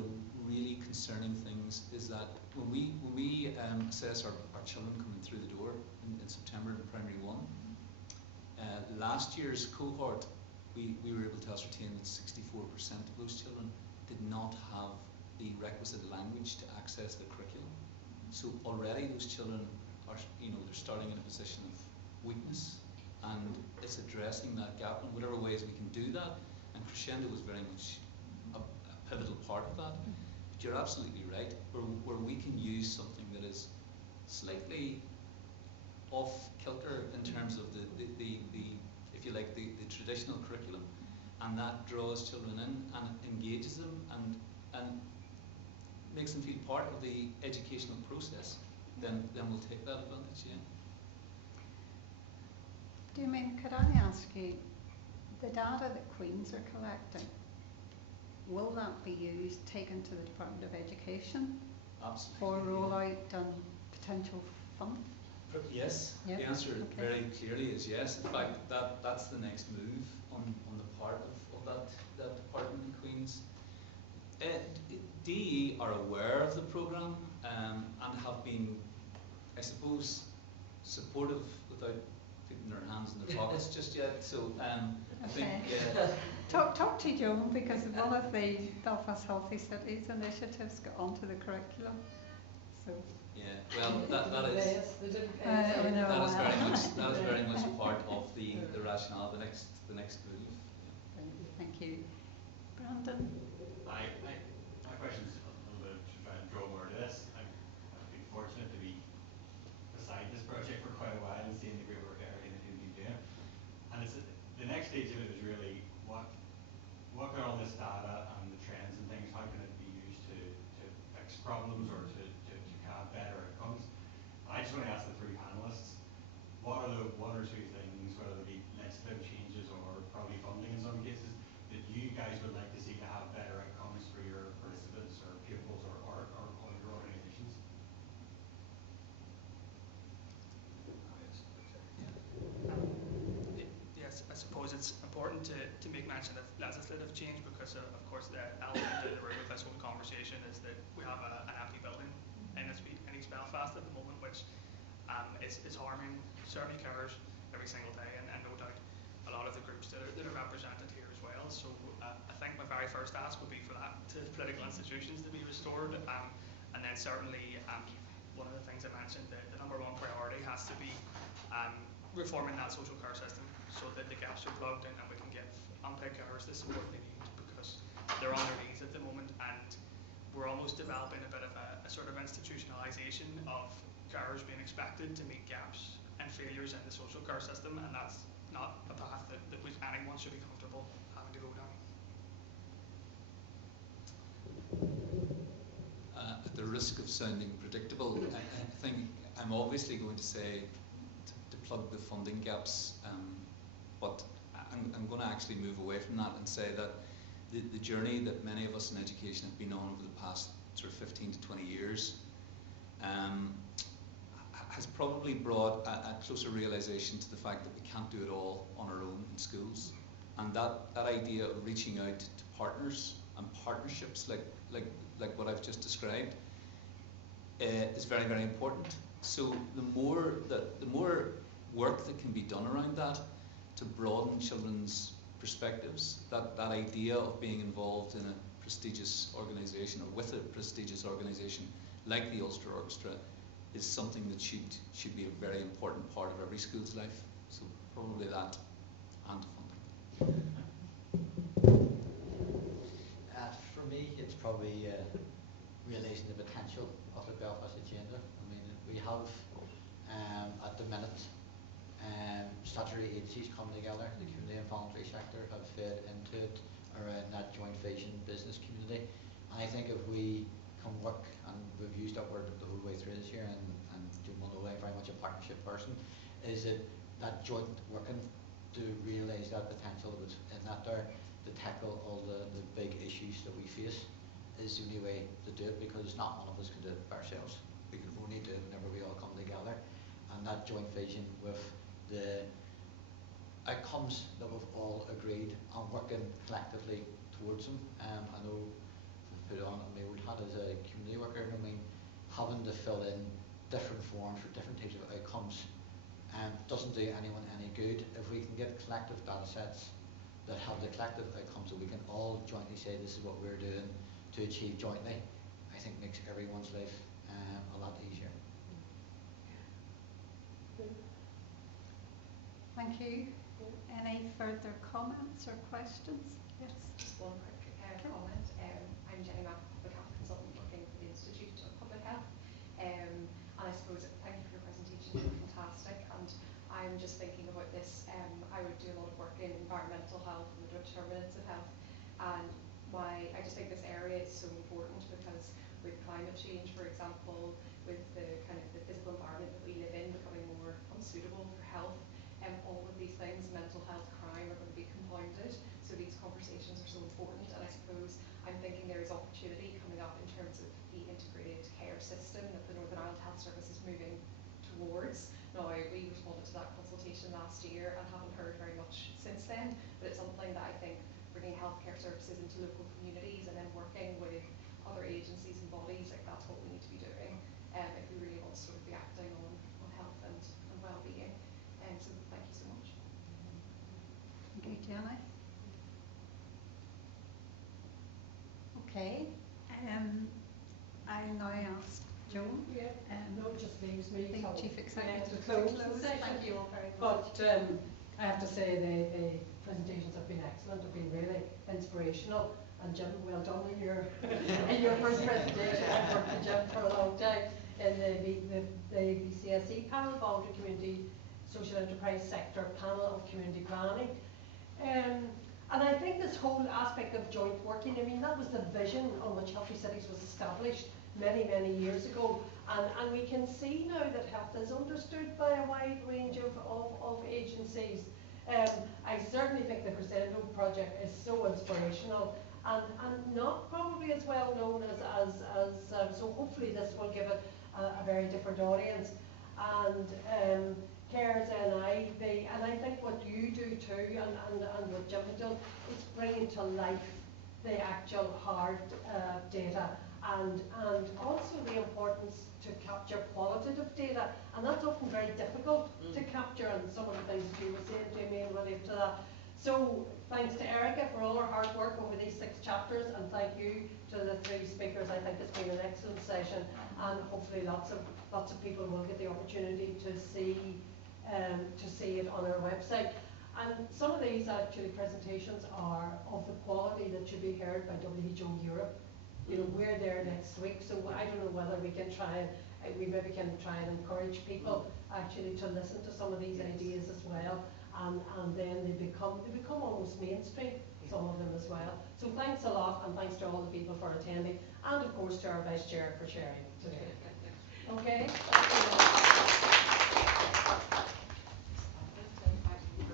really concerning things is that when we assess our children coming through the door in September in Primary 1, last year's cohort, we were able to ascertain that 64% of those children did not have the requisite language to access the curriculum. So already those children are, you know, they're starting in a position of weakness, and it's addressing that gap in whatever ways we can do that. And Crescendo was very much a pivotal part of that. But you're absolutely right, where we can use something that is slightly off kilter in terms of the if you like, the traditional curriculum, and that draws children in and engages them and makes them feel part of the educational process, then we'll take that advantage, yeah. Do you mean, could I ask you, the data that Queen's are collecting, will that be used, taken to the Department of Education? Absolutely. For rollout and potential funding? Yes, yep. The answer Okay. very clearly is yes. In fact, that's the next move on the part of that department in Queen's. DE are aware of the programme and have been, I suppose, supportive without putting their hands in their pockets just yet. So I think talk to Joan, because one of the Belfast Healthy Cities initiatives got onto the curriculum. So. Yeah, well, that is very much part of the rationale, the next move. Thank you. Brandon? My question's a little bit to try and draw more to this. I've been fortunate to be beside this project for quite a while and seeing the great work that everything that you've been doing. And it's the next stage of it is really what can all this data and the trends and things, how can it be used to fix problems or to have better outcomes? And I just want to ask the three panelists, what are the one or two things, whether it be legislative changes or probably funding in some cases, that you guys would like to see to have better outcomes for your participants or pupils or your organisations? Yes, I suppose it's important to make mention of legislative change, because of course the elephant in the room of this whole conversation is that we have an empty building in East Belfast at the moment, which is harming certainly carers every single day, and no doubt a lot of the groups that are represented here as well. So I think my very first ask would be for that, to political institutions to be restored, and then certainly one of the things I mentioned, the number one priority has to be reforming that social care system so that the gaps are plugged and we can give unpaid carers the support they need, because they're on their knees at the moment, and we're almost developing a bit of a sort of institutionalisation of carers being expected to meet gaps and failures in the social care system, and that's not a path that anyone should be comfortable having to go down. At the risk of sounding predictable, I think I'm obviously going to say to plug the funding gaps, but I'm going to actually move away from that and say that the journey that many of us in education have been on over the past sort of 15 to 20 years has probably brought a closer realisation to the fact that we can't do it all on our own in schools, and that idea of reaching out to partners and partnerships like what I've just described is very, very important. So the more work that can be done around that to broaden children's perspectives, that idea of being involved in a prestigious organisation or with a prestigious organisation like the Ulster Orchestra is something that should be a very important part of every school's life. So probably that and funding. For me, it's probably realising the potential of the Belfast agenda. I mean, we have at the minute statutory agencies come together. The community and voluntary sector have fed into it around that joint vision business community. And I think if we from work, and we've used that word the whole way through this year, and Jim Muldoon, very much a partnership person, is that joint working to realise that potential that was in that there, to tackle all the big issues that we face, is the only way to do it, because not one of us can do it by ourselves. We can only do it whenever we all come together, and that joint vision with the outcomes that we've all agreed on, working collectively towards them. I know I've put on my old hat as a community worker, and I mean, having to fill in different forms for different types of outcomes doesn't do anyone any good. If we can get collective data sets that have the collective outcomes that we can all jointly say this is what we're doing to achieve jointly, I think makes everyone's life a lot easier. Thank you. Any further comments or questions? Yes. Just one quick comment. I'm Jenny Mack, Public Health Consultant working for the Institute of Public Health. And I suppose, thank you for your presentation, it was fantastic. And I'm just thinking about this, I would do a lot of work in environmental health and the determinants of health. And I just think this area is so important, because with climate change, for example, with the kind of the physical environment that we live in becoming more unsuitable for health, all of these things, mental health, crime, are going to be compounded. So these conversations are so important, and I suppose I'm thinking there is opportunity coming up in terms of the integrated care system that the Northern Ireland Health Service is moving towards. Now, we responded to that consultation last year and haven't heard very much since then, but it's something that I think bringing healthcare services into local communities and then working with other agencies and bodies, like that's what we need to be doing if we really want to sort of be acting on health and well-being. So thank you so much. Thank you, Jenny. Okay. I'll now ask Joan. Yeah. No, it just leaves me the to Chief Executive to close the session. Thank you all very much. But I have to say the presentations have been excellent, have been really inspirational. And Jim, well done in your in your first presentation. I've worked with Jim for a long time in the BCSE panel, Voluntary Community Social Enterprise Sector panel of community planning. And I think this whole aspect of joint working, I mean, that was the vision on which Healthy Cities was established many, many years ago. And we can see now that health is understood by a wide range of agencies. I certainly think the Crescendo project is so inspirational and not probably as well known as so hopefully this will give it a very different audience. And CARES NI, and I think what you do too, and what Jim has done, is bringing to life the actual hard data, and also the importance to capture qualitative data, and that's often very difficult to capture, and some of the things that you were saying to me related to that. So thanks to Erica for all her hard work over these 6 chapters, and thank you to the 3 speakers. I think it's been an excellent session, and hopefully lots of people will get the opportunity to see it on our website. And some of these actually presentations are of the quality that should be heard by WHO Europe. You know, we're there next week, so I don't know whether we can we maybe can try and encourage people actually to listen to some of these ideas as well, and then they become almost mainstream, some of them as well. So thanks a lot, and thanks to all the people for attending, and of course to our Vice Chair for sharing today. Okay.